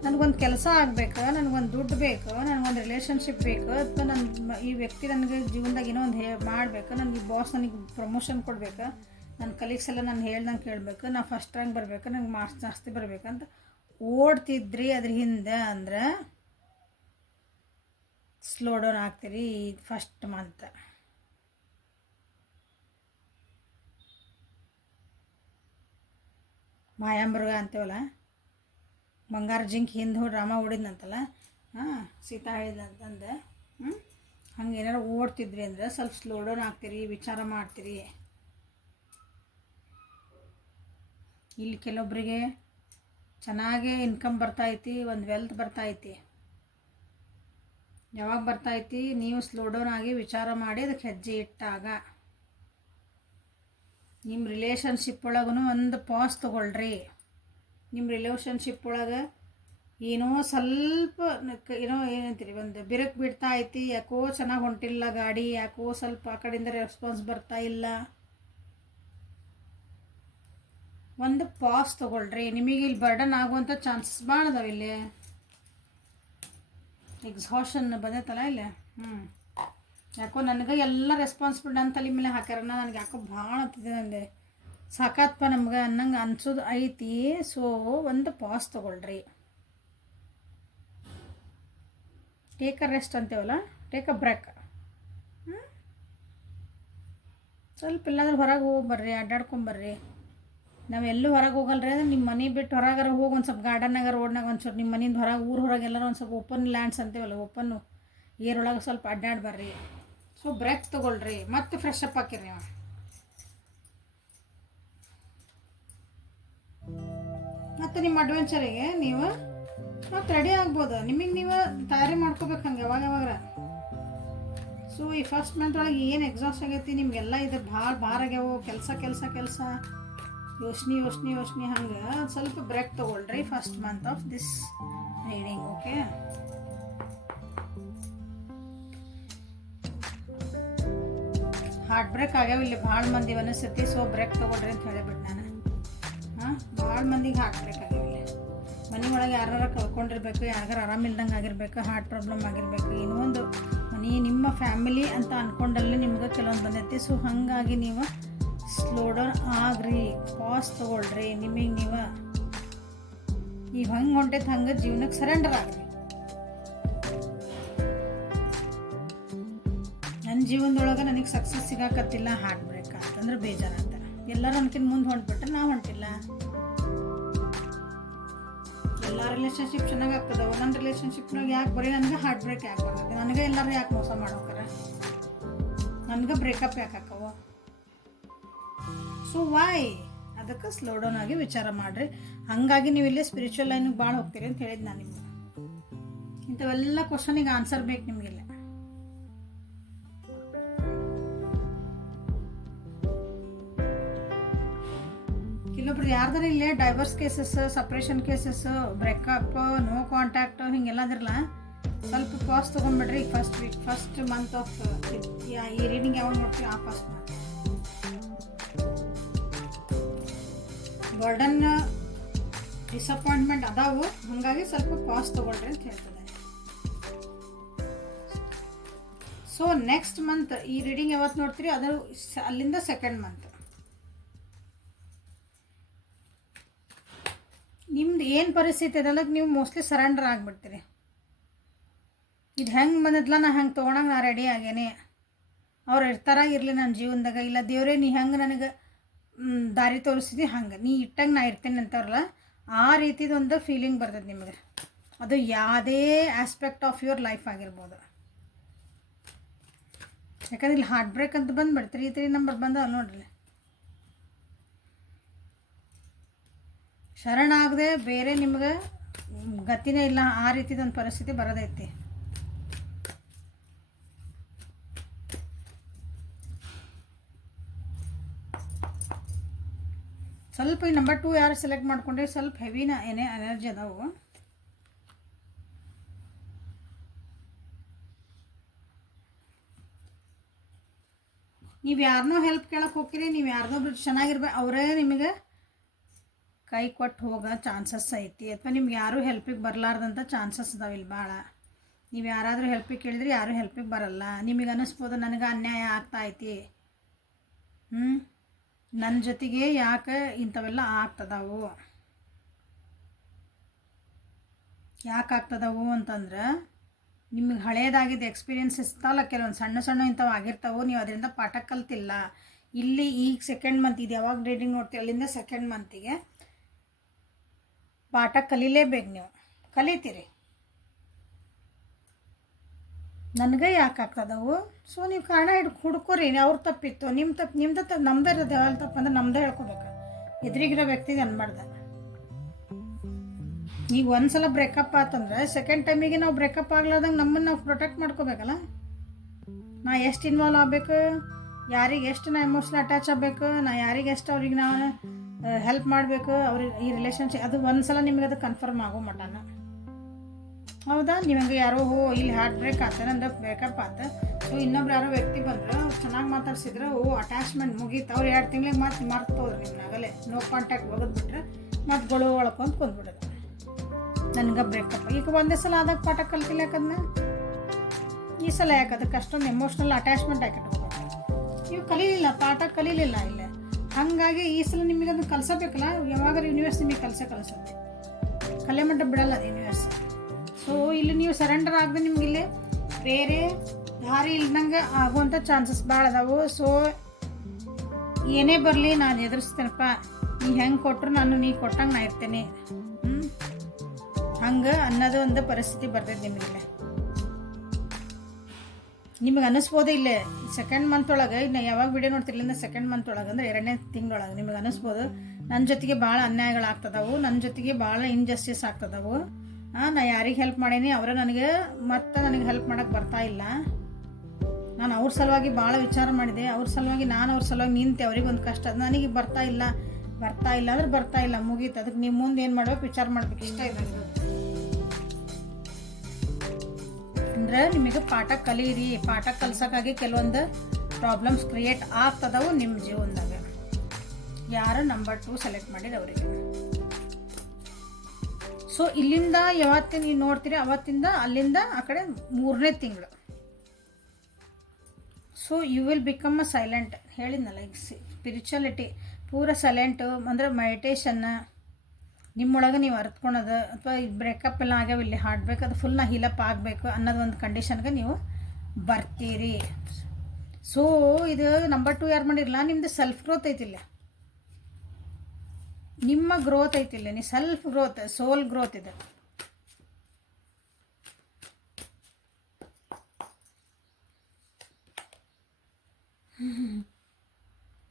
ನನಗೊಂದು ಕೆಲಸ ಆಗಬೇಕು, ನನಗೊಂದು ದುಡ್ಡು ಬೇಕು, ನನಗೊಂದು ರಿಲೇಷನ್ಶಿಪ್ ಬೇಕು, ಅಥವಾ ಈ ವ್ಯಕ್ತಿ ನನಗೆ ಜೀವನದಾಗ ಏನೋ ಒಂದು ಮಾಡಬೇಕು, ನನಗೆ ಬಾಸ್ ನನಗೆ ಪ್ರಮೋಷನ್ ಕೊಡಬೇಕು, ನನ್ನ ಕಲೀಗ್ಸ್ ಎಲ್ಲ ನಾನು ಹೇಳ್ದಂಗೆ ಕೇಳಬೇಕು, ನಾನು ಫಸ್ಟ್ ರ್ಯಾಂಕ್ ಬರಬೇಕು, ನನಗೆ ಮಾರ್ಕ್ಸ್ ಜಾಸ್ತಿ ಬರಬೇಕಂತ ಓಡ್ತಿದ್ರಿ ಅದ್ರ ಹಿಂದೆ ಅಂದ್ರೆ ಸ್ಲೋ ಡೌನ್ ಆಗ್ತೀರಿ ಫಸ್ಟ್ ಮಂತ್. ಮಾಯಾಂಬರ್ಗ ಅಂತೇವಲ್ಲ, ಬಂಗಾರ ಜಿಂಕ್ ಹಿಂದೆ ಡ್ರಾಮ ಓಡಿದ್ನಂತಲ್ಲ, ಸೀತಾ ಹೇಳಿದಂತಂದು. ಹಂಗೆ ಏನಾರು ಓಡ್ತಿದ್ರಿ ಅಂದ್ರೆ ಸ್ವಲ್ಪ ಸ್ಲೋ ಡೌನ್ ಆಗ್ತೀರಿ, ವಿಚಾರ ಮಾಡ್ತೀರಿ. ಇಲ್ಲಿ ಕೆಲವೊಬ್ಬರಿಗೆ ಚೆನ್ನಾಗೇ ಇನ್ಕಮ್ ಬರ್ತಾಯಿತಿ, ಒಂದು ವೆಲ್ತ್ ಬರ್ತಾಯಿತಿ. ಯಾವಾಗ ಬರ್ತಾಯಿತಿ, ನೀವು ಸ್ಲೋ ಡೌನ್ ಆಗಿ ವಿಚಾರ ಮಾಡಿ ಅದಕ್ಕೆ ಹೆಜ್ಜೆ ಇಟ್ಟಾಗ. ನಿಮ್ಮ ರಿಲೇಷನ್ಶಿಪ್ ಒಳಗೂ ಒಂದು ಪಾಸ್ ತೊಗೊಳ್ರಿ. ನಿಮ್ಮ ರಿಲೇಷನ್ಶಿಪ್ ಒಳಗೆ ಏನೋ ಸ್ವಲ್ಪ ಏನೋ ಏನಂತೀರಿ ಒಂದು ಬಿರುಕು ಬಿಡ್ತಾ ಐತಿ, ಯಾಕೋ ಚೆನ್ನಾಗಿ ಹೊಂಟಿಲ್ಲ ಗಾಡಿ, ಯಾಕೋ ಸ್ವಲ್ಪ ಆ ಕಡೆಯಿಂದ ರೆಸ್ಪಾನ್ಸ್ ಬರ್ತಾ ಇಲ್ಲ. ಒಂದು ಪಾಸ್ ತೊಗೊಳ್ರಿ. ನಿಮಗೆ ಇಲ್ಲಿ ಬರ್ಡನ್ ಆಗುವಂಥ ಚಾನ್ಸಸ್ ಭಾಳ ಅದಾವೆ. ಇಲ್ಲಿ ಎಕ್ಸಾಷನ್ ಬಂದೈತಲ್ಲ ಇಲ್ಲಿ. ಯಾಕೋ ನನಗೆ ಎಲ್ಲ ರೆಸ್ಪಾನ್ಸಿಬಿಲಿಟಿ ನನ್ನ ತಲೆ ಮೇಲೆ ಹಾಕ್ಯಾರ. ನನಗೆ ಯಾಕೋ ಭಾಳ ಆಗ್ತಿದೆ, ನನಗೆ ಸಾಕಾತ್ಪ ನಮ್ಗೆ ಅನ್ನಂಗೆ ಅನ್ಸೋದು ಐತಿ. ಸೊ ಒಂದು ಪಾಸ್ ತೊಗೊಳ್ರಿ. ಟೇಕ್ ಅ ರೆಸ್ಟ್ ಅಂತೇವಲ್ಲ, ಟೇಕ್ ಅ ಬ್ರೇಕ್. ಸ್ವಲ್ಪ ಇಲ್ಲಾಂದ್ರೆ ಹೊರಗೆ ಹೋಗಿ ಬರ್ರಿ, ಅಡ್ಡಾಡ್ಕೊಂಬರ್ರಿ. ನಾವೆಲ್ಲೂ ಹೊರಗೆ ಹೋಗಲ್ರಿ. ಅಂದ್ರೆ ನಿಮ್ಮ ಮನೆ ಬಿಟ್ಟು ಹೊರಗಾರ ಹೋಗಿ ಒಂದು ಸ್ವಲ್ಪ ಗಾರ್ಡನ್ನಾಗ ರೋಡ್ನಾಗ ಒಂಚೂರು ನಿಮ್ಮ ಮನೆಯಿಂದ ಹೊರಗೆ ಊರು ಹೊರಗೆ ಎಲ್ಲರೂ ಒಂದು ಸ್ವಲ್ಪ ಓಪನ್ ಲ್ಯಾಂಡ್ಸ್ ಅಂತೀವಲ್ಲ, ಓಪನ್ನು ಏರೊಳಗೆ ಸ್ವಲ್ಪ ಅಡ್ಡಾಡಿ ಬರ್ರಿ. ಸೊ ಬ್ರೇಕ್ ತೊಗೊಳ್ರಿ, ಮತ್ತೆ ಫ್ರೆಶ್ ಅಪ್ ಹಾಕಿರಿ ನೀವು. ಮತ್ತು ನಿಮ್ಮ ಅಡ್ವೆಂಚರಿಗೆ ನೀವು ಮತ್ತು ರೆಡಿ ಆಗ್ಬೋದು. ನಿಮಗೆ ನೀವು ತಯಾರಿ ಮಾಡ್ಕೋಬೇಕು ಹಂಗೆ ಯಾವಾಗ ಯಾವಾಗ. ಸೊ ಈ ಫಸ್ಟ್ ಮಂತ್ ಒಳಗೆ ಏನು ಎಕ್ಸಾಸ್ಟ್ ಆಗೈತಿ ನಿಮಗೆಲ್ಲ ಇದು ಭಾಳ ಭಾರ ಆಗ್ಯಾವು. ಕೆಲಸ ಯೋಚನೆ ಹಂಗೆ ಸ್ವಲ್ಪ ಬ್ರೇಕ್ ತೊಗೊಳ್ರಿ first month of this reading. Okay, heartbreak ಆಗ್ಯಾವ ಇಲ್ಲಿ ಭಾಳ ಮಂದಿ ಅನಿಸ್ತೈತಿ. ಸೊ ಬ್ರೇಕ್ ತೊಗೊಳ್ರಿ ಅಂತ ಹೇಳಿಬಿಟ್ಟು ನಾನು. ಭಾಳ ಮಂದಿಗೆ ಹಾರ್ಟ್ ಬ್ರೇಕ್ ಆಗ್ಯಾವ ಇಲ್ಲಿ. ಮನೆ ಒಳಗೆ ಯಾರು ಕಳ್ಕೊಂಡಿರ್ಬೇಕು, ಯಾರಿಗಾರು ಆರಾಮಿಲ್ದಂಗೆ ಆಗಿರ್ಬೇಕು, ಹಾರ್ಟ್ ಪ್ರಾಬ್ಲಮ್ ಆಗಿರ್ಬೇಕು, ಏನೋ ಒಂದು ಮನೆ ನಿಮ್ಮ ಫ್ಯಾಮಿಲಿ ಅಂತ ಅಂದ್ಕೊಂಡಲ್ಲಿ ನಿಮ್ಗೆ ಕೆಲವೊಂದು ಬಂದೈತಿ. ಸೊ ಹಾಗಾಗಿ ನೀವು ಸ್ಲೋ ಡೌನ್ ಆಗ್ರಿ, ಪಾಸ್ ತೊಗೊಳ್ರಿ. ನಿಮಗೆ ನೀವು ಹಂಗೆ ಹೊಂಟೈತೆ ಹಂಗೆ ಜೀವನಕ್ಕೆ ಸರೆಂಡರ್ ಆಗ್ರಿ. ನನ್ನ ಜೀವನದೊಳಗೆ ನನಗೆ ಸಕ್ಸಸ್ ಸಿಗಾಕತ್ತಿಲ್ಲ, ಹಾರ್ಟ್ ಬ್ರೇಕ್ ಅಂತಂದ್ರೆ ಬೇಜಾರಾಗ್ತಾರೆ. ಎಲ್ಲರೂ ಅನ್ಕಿಂತ ಮುಂದೆ ಹೊಂಟ್ಬಿಟ್ರೆ ನಾವು ಹೊಂಟಿಲ್ಲ. ಎಲ್ಲ ರಿಲೇಷನ್ಶಿಪ್ ಚೆನ್ನಾಗಿ ಆಗ್ತದವ. ನನ್ನ ರಿಲೇಷನ್ಶಿಪ್ನಾಗ ಯಾಕೆ ಬರೀ ನನಗೆ ಹಾರ್ಟ್ ಬ್ರೇಕ್ ಯಾಕೆ ಬರ್ತದೆ? ನನಗೆ ಎಲ್ಲರೂ ಯಾಕೆ ಮೋಸ ಮಾಡೋಕ್ಕಾರ? ನನಗೆ ಬ್ರೇಕಪ್ ಯಾಕೆ ಹಾಕವು? So why? ಅದಕ್ಕೆ ಸ್ಲೋ ಡೌನ್ ಆಗಿ ವಿಚಾರ ಮಾಡಿರಿ. ಹಾಗಾಗಿ ನೀವು ಇಲ್ಲಿ ಸ್ಪಿರಿಚುವಲ್ ಲೈನಿಗೆ ಭಾಳ ಹೋಗ್ತೀರಿ ಅಂತ ಹೇಳಿದ್ದು ನಾನು ನಿಮಗೆ. ಇಂಥವೆಲ್ಲ ಕ್ವಶನಿಗೆ ಆನ್ಸರ್ ಬೇಕು ನಿಮಗಿಲ್ಲ. ಕೆಲವೊಬ್ರು ಯಾರ್ದಾರ ಇಲ್ಲೇ divorce cases, separation cases, breakup, no contact ಹಿಂಗೆಲ್ಲ ಅದಿರಲ್ಲ, ಸ್ವಲ್ಪ ಪಾಸ್ ತೊಗೊಂಡ್ಬಿಡ್ರಿ. ಫಸ್ಟ್ ಮಂತ್ ಆಫ್ ಈ ರೀಡಿಂಗ್ ಯಾವಾಗ ನೋಡ್ತೀವಿ ಆ ಫಸ್ಟ್ ಮಂತ್ ಬರ್ಡನ್ ಡಿಸಪಾಯಿಂಟ್ಮೆಂಟ್ ಅದಾವು. ಹಾಗಾಗಿ ಸ್ವಲ್ಪ ಪಾಸ್ ತೊಗೊಳ್ರಿ ಅಂತ ಹೇಳ್ತದೆ. ಸೊ ನೆಕ್ಸ್ಟ್ ಮಂತ್ ಈ ರೀಡಿಂಗ್ ಯಾವತ್ತು ನೋಡ್ತೀರಿ ಅದು ಅಲ್ಲಿಂದ ಸೆಕೆಂಡ್ ಮಂತ್ ನಿಮ್ದು ಏನು ಪರಿಸ್ಥಿತಿ ಅದಕ್ಕೆ ನೀವು ಮೋಸ್ಟ್ಲಿ ಸರೆಂಡರ್ ಆಗಿಬಿಡ್ತೀರಿ. ಇದು ಹೆಂಗೆ ಬಂದಿದ್ಲ, ನಾ ಹಂಗೆ ತೊಗೊಳಂಗೆ ನಾ ರೆಡಿ ಆಗೇನೆ, ಅವ್ರು ಇರ್ತಾರಾಗಿರಲಿ ನನ್ನ ಜೀವನದಾಗ, ಇಲ್ಲ ದೇವರೇ ನೀ ಹೆಂಗೆ ನನಗೆ ದಾರಿ ತೋರಿಸಿದಿ ಹಂಗೆ ನೀ ಇಟ್ಟಂಗೆ ನಾ ಇರ್ತೇನೆ ಅಂತಾರಲ್ಲ, ಆ ರೀತಿದೊಂದು ಫೀಲಿಂಗ್ ಬರ್ತದೆ ನಿಮಗೆ. ಅದು ಯಾವುದೇ ಆಸ್ಪೆಕ್ಟ್ ಆಫ್ ಯುವರ್ ಲೈಫ್ ಆಗಿರ್ಬೋದು. ಯಾಕಂದ್ರೆ ಇಲ್ಲಿ ಹಾರ್ಟ್ ಬ್ರೇಕ್ ಅಂತ ಬಂದುಬಿಡ್ತೀರಿ. 3 ನಂಬರ್ ಬಂದ ನೋಡ್ರಿ. ಶರಣಾಗದೆ ಬೇರೆ ನಿಮ್ಗೆ ಗತಿನೇ ಇಲ್ಲ, ಆ ರೀತಿದೊಂದು ಪರಿಸ್ಥಿತಿ ಬರೋದೈತಿ. ಸ್ವಲ್ಪ ಈ ನಂಬರ್ 2 ಯಾರು ಸೆಲೆಕ್ಟ್ ಮಾಡ್ಕೊಂಡ್ರೆ ಸ್ವಲ್ಪ ಹೆವಿನ ಎನರ್ಜಿ ಅದಾವು. ನೀವು ಯಾರನ್ನೋ ಹೆಲ್ಪ್ ಕೇಳಕ್ಕೆ ಹೋಗ್ತೀರಿ, ನೀವು ಯಾರ್ದೋ ಚೆನ್ನಾಗಿರ್ಬೇಕು, ಅವರೇ ನಿಮಗೆ ಕೈ ಕೊಟ್ಟು ಹೋಗೋ ಚಾನ್ಸಸ್ ಐತಿ. ಅಥವಾ ನಿಮ್ಗೆ ಯಾರೂ ಹೆಲ್ಪಿಗೆ ಬರಲಾರ್ದಂಥ ಚಾನ್ಸಸ್ ಅದಾವಿಲ್ಲ ಭಾಳ. ನೀವು ಯಾರಾದರೂ ಹೆಲ್ಪಿಗೆ ಕೇಳಿದ್ರೆ ಯಾರೂ ಹೆಲ್ಪಿಗೆ ಬರಲ್ಲ. ನಿಮಗೆ ಅನ್ನಿಸ್ಬೋದು ನನಗೆ ಅನ್ಯಾಯ ಆಗ್ತಾ ಐತಿ, ನನ್ನ ಜೊತೆಗೆ ಯಾಕೆ ಇಂಥವೆಲ್ಲ ಆಗ್ತದವು. ಯಾಕೆ ಆಗ್ತದವು ಅಂತಂದ್ರೆ ನಿಮಗೆ ಹಳೇದಾಗಿದ್ದ ಎಕ್ಸ್ಪೀರಿಯನ್ಸ್ ಇರ್ತಲ್ಲ, ಕೆಲವೊಂದು ಸಣ್ಣ ಇಂಥವು ಆಗಿರ್ತಾವೆ, ನೀವು ಅದರಿಂದ ಪಾಠ ಕಲ್ತಿಲ್ಲ. ಇಲ್ಲಿ ಈಗ ಸೆಕೆಂಡ್ ಮಂತ್ ಇದು ಯಾವಾಗ ರೀಡಿಂಗ್ ನೋಡ್ತೀವಿ ಅಲ್ಲಿಂದ ಸೆಕೆಂಡ್ ಮಂತಿಗೆ ಪಾಠ ಕಲೀಲೇಬೇಕು. ನೀವು ಕಲಿತೀರಿ. ನನಗೆ ಯಾಕೆ ಆಗ್ತದವು? ಸೊ ನೀವು ಕಾರಣ ಹುಡ್ಕೋರಿ. ಅವ್ರ ತಪ್ಪಿತ್ತು, ನಿಮ್ದು ತಪ್ಪು ನಮ್ಮದೇ ಇರೋದು. ಯಾವಾಗ ತಪ್ಪು ಅಂದ್ರೆ ನಮ್ಮದೇ ಹೇಳ್ಕೊಬೇಕು, ಎದುರಿಗಿರೋ ವ್ಯಕ್ತಿಗೆ ಅನ್ಬಾರ್ದು. ಈಗ ಒಂದು ಸಲ ಬ್ರೇಕಪ್ ಆತಂದ್ರೆ ಸೆಕೆಂಡ್ ಟೈಮಿಗೆ ನಾವು ಬ್ರೇಕಪ್ ಆಗ್ಲಾರ್ದಂಗೆ ನಮ್ಮನ್ನು ನಾವು ಪ್ರೊಟೆಕ್ಟ್ ಮಾಡ್ಕೋಬೇಕಲ್ಲ. ನಾ ಎಷ್ಟು ಇನ್ವಾಲ್ವ್ ಆಗಬೇಕು, ಯಾರಿಗೆ ಎಷ್ಟು ನಾ ಎಮೋಷ್ನಲ್ ಅಟ್ಯಾಚ್ ಆಗಬೇಕು, ನಾ ಯಾರಿಗೆ ಎಷ್ಟು ಅವ್ರಿಗೆ ನಾವು ಹೆಲ್ಪ್ ಮಾಡಬೇಕು, ಅವ್ರಿಗೆ ಈ ರಿಲೇಷನ್ಶಿಪ್ ಅದು ಒಂದು ಸಲ ನಿಮಗೆ ಅದು ಕನ್ಫರ್ಮ್ ಆಗೋ ಮಟನ ಹೌದಾ, ನಿಮಗೆ ಯಾರೋ ಇಲ್ಲಿ ಹಾರ್ಟ್ ಬ್ರೇಕ್ ಆತ, ನಂದು ಬ್ರೇಕಪ್ ಆತ, ಸೊ ಇನ್ನೊಬ್ರು ಯಾರೋ ವ್ಯಕ್ತಿ ಬಂದ್ರು ಚೆನ್ನಾಗಿ ಮಾತಾಡ್ಸಿದ್ರು, ಅಟ್ಯಾಚ್ಮೆಂಟ್ ಮುಗೀತು, ಅವ್ರು 2 ತಿಂಗಳಿಗೆ ಮತ್ತೆ ಮರ್ತೋದ್ರಿ ನಿಮ್ಮನಾಗಲೇ ನೋ ಕಾಂಟ್ಯಾಕ್ಟ್ ಒಗದ್ಬಿಟ್ರೆ ಮತ್ತೆ ಗೊಳು ಒಳ್ಕೊಂತ ಕುಂದ್ಬಿಡೋದು. ನನಗೆ ಬ್ರೇಕಪ್ ಈಗ ಒಂದೇ ಸಲ ಆದಾಗ ಪಾಠ ಕಲ್ತಿಲ್ಲ, ಯಾಕದನ್ನ ಈ ಸಲ ಯಾಕೆ ಅದಕ್ಕೆ ಅಷ್ಟೊಂದು ಎಮೋಷ್ನಲ್ ಅಟ್ಯಾಚ್ಮೆಂಟ್ ಹಾಕಿಟ್ಕೋಬೇಕು. ನೀವು ಕಲೀಲಿಲ್ಲ, ಪಾಠ ಕಲೀಲಿಲ್ಲ ಇಲ್ಲೇ, ಹಾಗಾಗಿ ಈ ಸಲ ನಿಮಗೆ ಅದನ್ನು ಕಲಿಸಬೇಕಲ್ಲ. ಯಾವಾಗ ಯೂನಿವರ್ಸ್ ನಿಮಗೆ ಕಲಿಸೋದು ಕಲೆ ಮಟ್ಟ ಬಿಡಲ್ಲ ಅದು ಯೂನಿವರ್ಸ್. ಸೊ ಇಲ್ಲಿ ನೀವು ಸರೆಂಡರ್ ಆಗದೆ ನಿಮ್ಗೆ ಇಲ್ಲಿ ಬೇರೆ ದಾರಿ ಇಲ್ದಂಗೆ ಆಗುವಂಥ ಚಾನ್ಸಸ್ ಭಾಳ ಅದಾವು. ಸೊ ಏನೇ ಬರಲಿ ನಾನು ಎದುರಿಸ್ತೇನಪ್ಪ, ನೀ ಹೆಂಗೆ ಕೊಟ್ಟರು ನೀ ಕೊಟ್ಟಂಗೆ ನಾ ಇರ್ತೇನೆ, ಹಂಗೆ ಅನ್ನೋದು ಒಂದು ಪರಿಸ್ಥಿತಿ ಬರ್ತೈತೆ ನಿಮಗೆ. ನಿಮಗೆ ಅನ್ನಿಸ್ಬೋದು ಇಲ್ಲೇ ಸೆಕೆಂಡ್ ಮಂತ್ ಒಳಗೆ, ಇನ್ನು ಯಾವಾಗ ವಿಡಿಯೋ ನೋಡ್ತಿರ್ಲಿಂದ ಸೆಕೆಂಡ್ ಮಂತ್ ಒಳಗೆ ಅಂದರೆ 2ನೇ ತಿಂಗಳೊಳಗೆ ನಿಮಗೆ ಅನ್ನಿಸ್ಬೋದು ನನ್ನ ಜೊತೆಗೆ ಭಾಳ ಅನ್ಯಾಯಗಳಾಗ್ತದವು, ನನ್ನ ಜೊತೆಗೆ ಭಾಳ ಇನ್ಜಸ್ಟಿಸ್ ಆಗ್ತದವು. ನಾ ಯಾರಿಗೆ ಹೆಲ್ಪ್ ಮಾಡೀನಿ ಅವರೇ ನನಗೆ ಹೆಲ್ಪ್ ಮಾಡೋಕ್ಕೆ ಬರ್ತಾ ಇಲ್ಲ. ನಾನು ಅವ್ರ ಸಲುವಾಗಿ ಭಾಳ ವಿಚಾರ ಮಾಡಿದೆ, ಅವ್ರ ಸಲುವಾಗಿ ನಿಂತೆ, ಅವ್ರಿಗೆ ಒಂದು ಕಷ್ಟ ಅದು ನನಗೆ ಬರ್ತಾ ಇಲ್ಲ ಅಂದ್ರೆ ಬರ್ತಾ ಇಲ್ಲ, ಮುಗೀತು. ಅದಕ್ಕೆ ನೀವು ಮುಂದೆ ಏನು ಮಾಡ್ಬೇಕು ವಿಚಾರ ಮಾಡ್ಬೇಕು. ಇಷ್ಟ ಇದೆ ಅಂದ್ರೆ ನಿಮಗೆ ಪಾಠ ಕಲೀರಿ. ಪಾಠ ಕಲ್ಸೋಕ್ಕಾಗಿ ಕೆಲವೊಂದು ಪ್ರಾಬ್ಲಮ್ಸ್ ಕ್ರಿಯೇಟ್ ಆಗ್ತದವು ನಿಮ್ಮ ಜೀವನದಾಗ. ಯಾರು ನಂಬರ್ 2 ಸೆಲೆಕ್ಟ್ ಮಾಡಿರಿ ಅವರಿಗೆ. ಸೊ ಇಲ್ಲಿಂದ ಯಾವತ್ತು ನೀವು ನೋಡ್ತೀರಿ ಅವತ್ತಿಂದ ಅಲ್ಲಿಂದ ಆ ಕಡೆ 3ನೇ ತಿಂಗಳು. So you will become a silent. ಹೇಳಿದ್ನಲ್ಲ ಈಗ ಸ್ಪಿರಿಚುಯಾಲಿಟಿ ಪೂರ ಸೈಲೆಂಟು ಅಂದರೆ ಮೆಡಿಟೇಷನ್ನ ನಿಮ್ಮೊಳಗೆ ನೀವು ಅರ್ತ್ಕೊಳೋದು, ಅಥವಾ ಈ ಬ್ರೇಕಪ್ ಎಲ್ಲ ಆಗ್ಯಾವ ಇಲ್ಲಿ ಹಾರ್ಟ್ ಬ್ರೇಕ್ ಅದು ಫುಲ್ ಹೀಲಪ್ ಆಗಬೇಕು ಅನ್ನೋದು ಒಂದು ಕಂಡೀಷನ್ಗೆ ನೀವು ಬರ್ತೀರಿ. ಸೊ ಇದು ನಂಬರ್ 2 ಯಾರು ಮಾಡಿರಲ್ಲ, ನಿಮ್ಮದು ಸೆಲ್ಫ್ ಗ್ರೋತ್ ಐತಿಲ್ಲ, ನಿಮ್ಮ ಗ್ರೋತ್ ಐತಿಲ್ಲ, ನೀವು ಸೆಲ್ಫ್ ಗ್ರೋತ್, ಸೋಲ್ ಗ್ರೋತ್ ಇದೆ.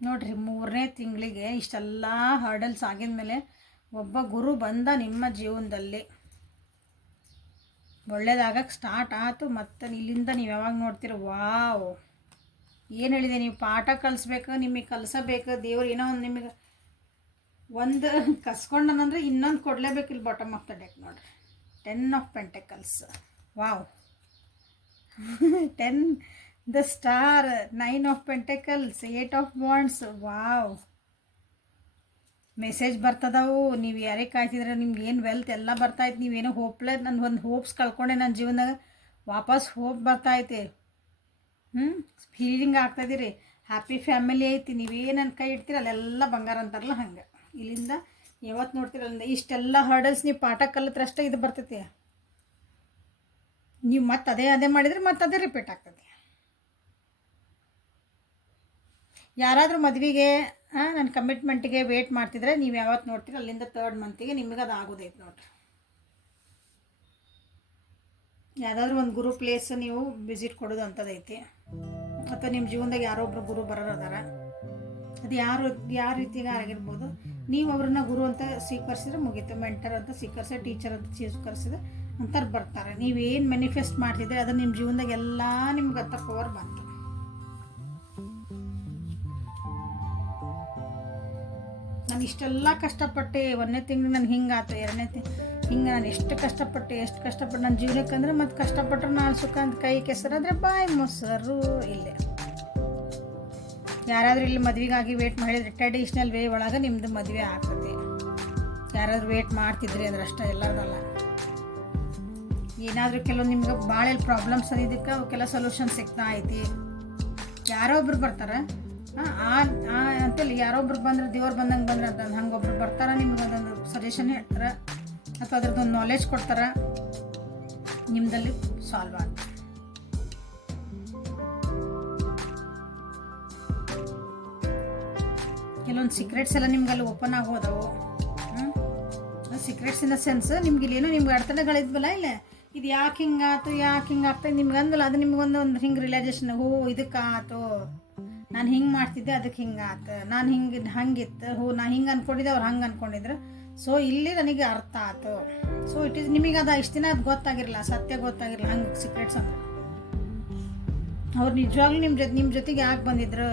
ನೋಡ್ರಿ 3ನೇ ತಿಂಗಳಿಗೆ ಇಷ್ಟೆಲ್ಲ ಹರ್ಡಲ್ಸ್ ಆಗಿದ್ಮೇಲೆ ಒಬ್ಬ ಗುರು ಬಂದ ನಿಮ್ಮ ಜೀವನದಲ್ಲಿ, ಒಳ್ಳೇದಾಗಕ್ಕೆ ಸ್ಟಾರ್ಟ್ ಆಯಿತು. ಮತ್ತು ಇಲ್ಲಿಂದ ನೀವು ಯಾವಾಗ ನೋಡ್ತೀರ, ವಾವ್ ಏನು ಹೇಳಿದೆ, ನೀವು ಪಾಠ ಕಲಿಸ್ಬೇಕು, ನಿಮಗೆ ಕಲಿಸಬೇಕು ದೇವ್ರು. ಏನೋ ಒಂದು ನಿಮಗೆ ಒಂದು ಕಸ್ಕೊಂಡನಂದ್ರೆ ಇನ್ನೊಂದು ಕೊಡಲೇಬೇಕು. ಇಲ್ಲಿ ಬಾಟಮ್ ಆಫ್ ದ ಡೆಕ್ ನೋಡ್ರಿ 10 of pentacles, wow 10 the star, 9 of pentacles, 8 of wands, wow message ಬರ್ತದವು. ನೀವು ಯಾರೇ ಕಾಯ್ತಿದ್ರೆ ನಿಮ್ಗೆ ಏನು ವೆಲ್ತ್ ಎಲ್ಲ ಬರ್ತಾಯಿತ್ತು. ನೀವೇನೋ ಹೋಪ್ಲೆಸ್, ನನ್ನ ಒಂದು ಹೋಪ್ಸ್ ಕಳ್ಕೊಂಡೆ ನನ್ನ ಜೀವನದಾಗ ವಾಪಸ್ ಹೋಪ್ ಬರ್ತಾಯಿದೆ. ಫೀಲಿಂಗ್ ಆಗ್ತಾಯಿದ್ದೀರಿ, ಹ್ಯಾಪಿ ಫ್ಯಾಮಿಲಿ ಐತಿ, ನೀವೇನು ನನ್ನ ಕೈ ಇಡ್ತೀರ ಅಲ್ಲೆಲ್ಲ ಬಂಗಾರ ಅಂತಾರಲ್ಲ ಹಂಗೆ. ಇಲ್ಲಿಂದ ಯಾವತ್ತು ನೋಡ್ತೀರಲ್ಲ ಇಷ್ಟೆಲ್ಲ ಹರ್ಡಲ್ಸ್ ನೀವು ಪಾಠ ಕಲಿತ್ರೆ ಅಷ್ಟೇ ಇದು ಬರ್ತೈತಿ. ನೀವು ಮತ್ತೆ ಅದೇ ಮಾಡಿದರೆ ಮತ್ತೆ ಅದೇ ರಿಪೀಟ್ ಆಗ್ತದೆ. ಯಾರಾದರೂ ಮದುವೆಗೆ ನನ್ನ ಕಮಿಟ್ಮೆಂಟಿಗೆ ವೇಟ್ ಮಾಡ್ತಿದ್ರೆ ನೀವು ಯಾವತ್ತು ನೋಡ್ತೀರಿ ಅಲ್ಲಿಂದ 3rd ಮಂತಿಗೆ ನಿಮಗೆ ಅದು ಆಗೋದೈತೆ ನೋಡ್ರಿ. ಯಾವುದಾದ್ರೂ ಒಂದು ಗುರು ಪ್ಲೇಸ್ ನೀವು ವಿಸಿಟ್ ಕೊಡೋದು ಅಂಥದ್ದೈತಿ, ಅಥವಾ ನಿಮ್ಮ ಜೀವನದಾಗ ಯಾರೊಬ್ಬರು ಗುರು ಬರೋರು ಅದಾರ, ಅದು ಯಾವ ರೀತಿಯಾಗಿ ಆಗಿರ್ಬೋದು. ನೀವು ಅವ್ರನ್ನ ಗುರು ಅಂತ ಸ್ವೀಕರಿಸಿದ್ರೆ ಮುಗೀತು, ಮೆಂಟರ್ ಅಂತ ಸ್ವೀಕರಿಸಿದ್ರೆ, ಟೀಚರ್ ಅಂತ ಸ್ವೀಕರಿಸಿದ್ರೆ ಅಂತಾರೆ ಬರ್ತಾರೆ. ನೀವೇನು ಮ್ಯಾನಿಫೆಸ್ಟ್ ಮಾಡ್ತಿದ್ರೆ ಅದು ನಿಮ್ಮ ಜೀವನದಾಗ ಎಲ್ಲ ನಿಮ್ಗೆ ಅಂತ ಪವರ್ ಬಂತು. ನಾನು ಇಷ್ಟೆಲ್ಲ ಕಷ್ಟಪಟ್ಟೆ, 1ನೇ ತಿಂಗಳು ನನಗೆ ಹಿಂಗಾಯ್ತು, 2ನೇ ಹಿಂಗೆ ನಾನು ಎಷ್ಟು ಕಷ್ಟಪಟ್ಟು ನನ್ನ ಜೀವನಕ್ಕೆ ಅಂದ್ರೆ ಮತ್ತು ಕಷ್ಟಪಟ್ಟರೆ ನಾನು ಸುಖ ಅಂತ ಕೈ ಕೆಸರಾದರೆ ಬಾಯಿ ಮೊಸರು. ಇಲ್ಲೇ ಯಾರಾದರೂ ಇಲ್ಲಿ ಮದುವೆಗಾಗಿ ವೇಟ್ ಮಾಡಿದರೆ ಟ್ರೆಡಿಷ್ನಲ್ ವೇ ಒಳಗೆ ನಿಮ್ಮದು ಮದುವೆ ಆಗ್ತದೆ. ಯಾರಾದರೂ ವೇಟ್ ಮಾಡ್ತಿದ್ರಿ ಅಂದ್ರೆ ಅಷ್ಟೇ, ಎಲ್ಲರದಲ್ಲ. ಏನಾದರೂ ಕೆಲವೊಂದು ನಿಮ್ಗೆ ಭಾಳ ಪ್ರಾಬ್ಲಮ್ಸ್ ಅಂದಿದ್ದಕ್ಕೆ ಅವಕ್ಕೆಲ್ಲ ಸೊಲ್ಯೂಷನ್ ಸಿಗ್ತಾ ಐತಿ. ಯಾರೋ ಒಬ್ರು ಬರ್ತಾರೆ ಅಂತೇಳಿ, ಯಾರೊಬ್ರು ಬಂದ್ರೆ ದೇವ್ರು ಬಂದಂಗೆ ಬಂದ್ರೆ ಅಂತ ಹಂಗೊಬ್ರು ಬರ್ತಾರೆ, ನಿಮ್ಗೆ ಅದೊಂದು ಸಜೆಷನ್ ಹೇಳ್ತಾರೆ ಅಥವಾ ಅದ್ರದ್ದೊಂದು ನಾಲೆಜ್ ಕೊಡ್ತಾರೆ, ನಿಮ್ಮದಲ್ಲಿ ಸಾಲ್ವ್ ಆಗ್ತದೆ. ಕೆಲವೊಂದು ಸೀಕ್ರೆಟ್ಸ್ ಎಲ್ಲ ನಿಮ್ಗಲ್ಲಿ ಓಪನ್ ಆಗೋದವು. ಸೀಕ್ರೆಟ್ಸ್ ಇನ್ ದ ಸೆನ್ಸ್ ನಿಮ್ಗೆ ಇಲ್ಲೇನೋ ನಿಮ್ಗೆ ಅಡೆತಡೆಗಳಿದ್ವಲ್ಲ, ಇಲ್ಲ ಇದು ಯಾಕೆ ಹಿಂಗಾಗ್ತದೆ ನಿಮ್ಗೆ ಅಂದಲ್ಲ, ಅದು ನಿಮ್ಗೊಂದು ಹಿಂಗೆ ರಿಯಲೈಸೇಷನ್, ಇದಕ್ಕಾಯ್ತು, ನಾನು ಹಿಂಗೆ ಮಾಡ್ತಿದ್ದೆ ಅದಕ್ಕೆ ಹಿಂಗಾಯ್ತು, ನಾನು ಹಂಗಿತ್ತು, ನಾನು ಹಿಂಗೆ ಅಂದ್ಕೊಂಡಿದ್ದೆ ಅವ್ರು ಹಂಗೆ ಅಂದ್ಕೊಂಡಿದ್ರು. ಸೊ ಇಲ್ಲಿ ನನಗೆ ಅರ್ಥ ಆಯ್ತು. ಸೊ ಇಟ್ ಈಸ್ ನಿಮಗೆ ಅದು ಇಷ್ಟು ದಿನ ಅದು ಗೊತ್ತಾಗಿರಲ್ಲ, ಸತ್ಯ ಗೊತ್ತಾಗಿರಲ್ಲ ಹಂಗೆ ಸೀಕ್ರೆಟ್ಸ್ ಅಂದ್ರೆ. ಅವ್ರು ನಿಜವಾಗ್ಲೂ ನಿಮ್ಮ ಜೊತೆಗೆ ಯಾಕೆ ಬಂದಿದ್ರು,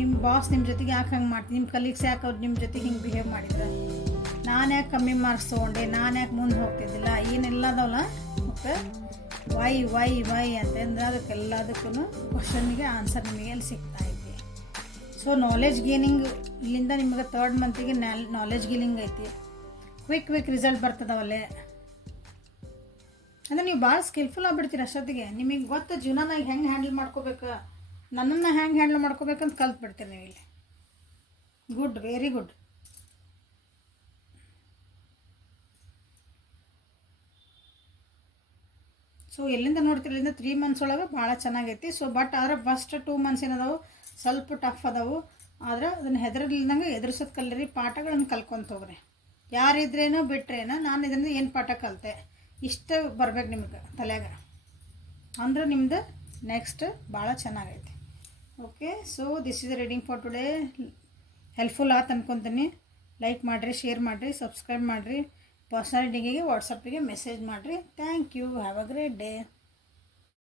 ನಿಮ್ಮ ಬಾಸ್ ನಿಮ್ಮ ಜೊತೆಗೆ ಯಾಕೆ ಹಂಗೆ ಮಾಡ್ತೀನಿ, ನಿಮ್ಮ ಕಲೀಗ್ಸ್ ಯಾಕೆ ಅವ್ರು ನಿಮ್ಮ ಜೊತೆಗೆ ಹಿಂಗೆ ಬಿಹೇವ್ ಮಾಡಿದ್ರು, ನಾನು ಯಾಕೆ ಕಮ್ಮಿ ಮಾರ್ಕ್ಸ್ ತೊಗೊಂಡೆ, ನಾನು ಯಾಕೆ ಮುಂದೆ ಹೋಗ್ತಿದ್ದಿಲ್ಲ, ಏನೆಲ್ಲ ಅದಾವಲ್ಲ ಇರುತ್ತೆ. ವೈ ಅಂತಂದ್ರೆ ಅದಕ್ಕೆಲ್ಲದಕ್ಕೂ ಕ್ವಶನ್ಗೆ ಆನ್ಸರ್ ನಿಮಗೆ ಅಲ್ಲಿ ಸಿಗ್ತಾ ಐತಿ. ಸೊ ನಾಲೆಜ್ ಗೇನಿಂಗ್ ಇಲ್ಲಿಂದ ನಿಮಗೆ 3rd ಮಂತಿಗೆ ನಾಲೆಜ್ ಗೇನಿಂಗ್ ಐತಿ. ಕ್ವಿಕ್ ರಿಸಲ್ಟ್ ಬರ್ತದವಲ್ಲೇ. ಅಂದರೆ ನೀವು ಭಾಳ ಸ್ಕಿಲ್ಫುಲ್ ಆಗಿಬಿಡ್ತೀರಿ ಅಷ್ಟೊತ್ತಿಗೆ. ನಿಮಗೆ ಗೊತ್ತು ಜೀವನನ ಹೆಂಗೆ ಹ್ಯಾಂಡಲ್ ಮಾಡ್ಕೋಬೇಕು, ನನ್ನನ್ನು ಹೆಂಗೆ ಹ್ಯಾಂಡಲ್ ಮಾಡ್ಕೋಬೇಕಂತ ಕಲ್ತ್ಬಿಡ್ತೀರಿ ನೀವು ಇಲ್ಲಿ. Good, very good. ಸೊ ಎಲ್ಲಿಂದ ನೋಡ್ತೀರಿ, ಇಲ್ಲಿಂದ 3 ಮಂತ್ಸ್ ಒಳಗೆ ಭಾಳ ಚೆನ್ನಾಗೈತಿ. ಸೊ ಬಟ್ ಆದ್ರೆ ಫಸ್ಟ್ 2 ಮಂತ್ಸ್ ಏನದಾವು ಸ್ವಲ್ಪ ಟಫ್ ಅದಾವು. ಆದ್ರೆ ಅದನ್ನು ಹೆದರ್ಲಿಲ್ದಂಗೆ ಎದುರಿಸೋದು ಕಲೀರಿ, ಪಾಠಗಳನ್ನು ಕಲ್ಕೊಂತ ಹೋಗ್ರಿ. ಯಾರಿದ್ರೇನೋ ಬಿಟ್ರೇನೋ ನಾನು ಇದರಿಂದ ಏನು ಪಾಠ ಕಲಿತೆ ಇಷ್ಟು ಬರ್ಬೇಕು ನಿಮ್ಗೆ ತಲೆಯಾಗ, ಅಂದ್ರೆ ನಿಮ್ದು ನೆಕ್ಸ್ಟ್ ಭಾಳ ಚೆನ್ನಾಗೈತಿ. Okay, so this is reading for today. Helpful ಆಯ್ತು ಅನ್ಕೊತೀನಿ. ಲೈಕ್ ಮಾಡಿರಿ, ಶೇರ್ ಮಾಡಿರಿ, ಸಬ್ಸ್ಕ್ರೈಬ್ ಮಾಡಿರಿ. ಪರ್ಸನಲ್ ರೀಡಿಂಗಿಗೆ ವಾಟ್ಸಪ್ಪಿಗೆ ಮೆಸೇಜ್ ಮಾಡಿರಿ. Thank you. Have a great day.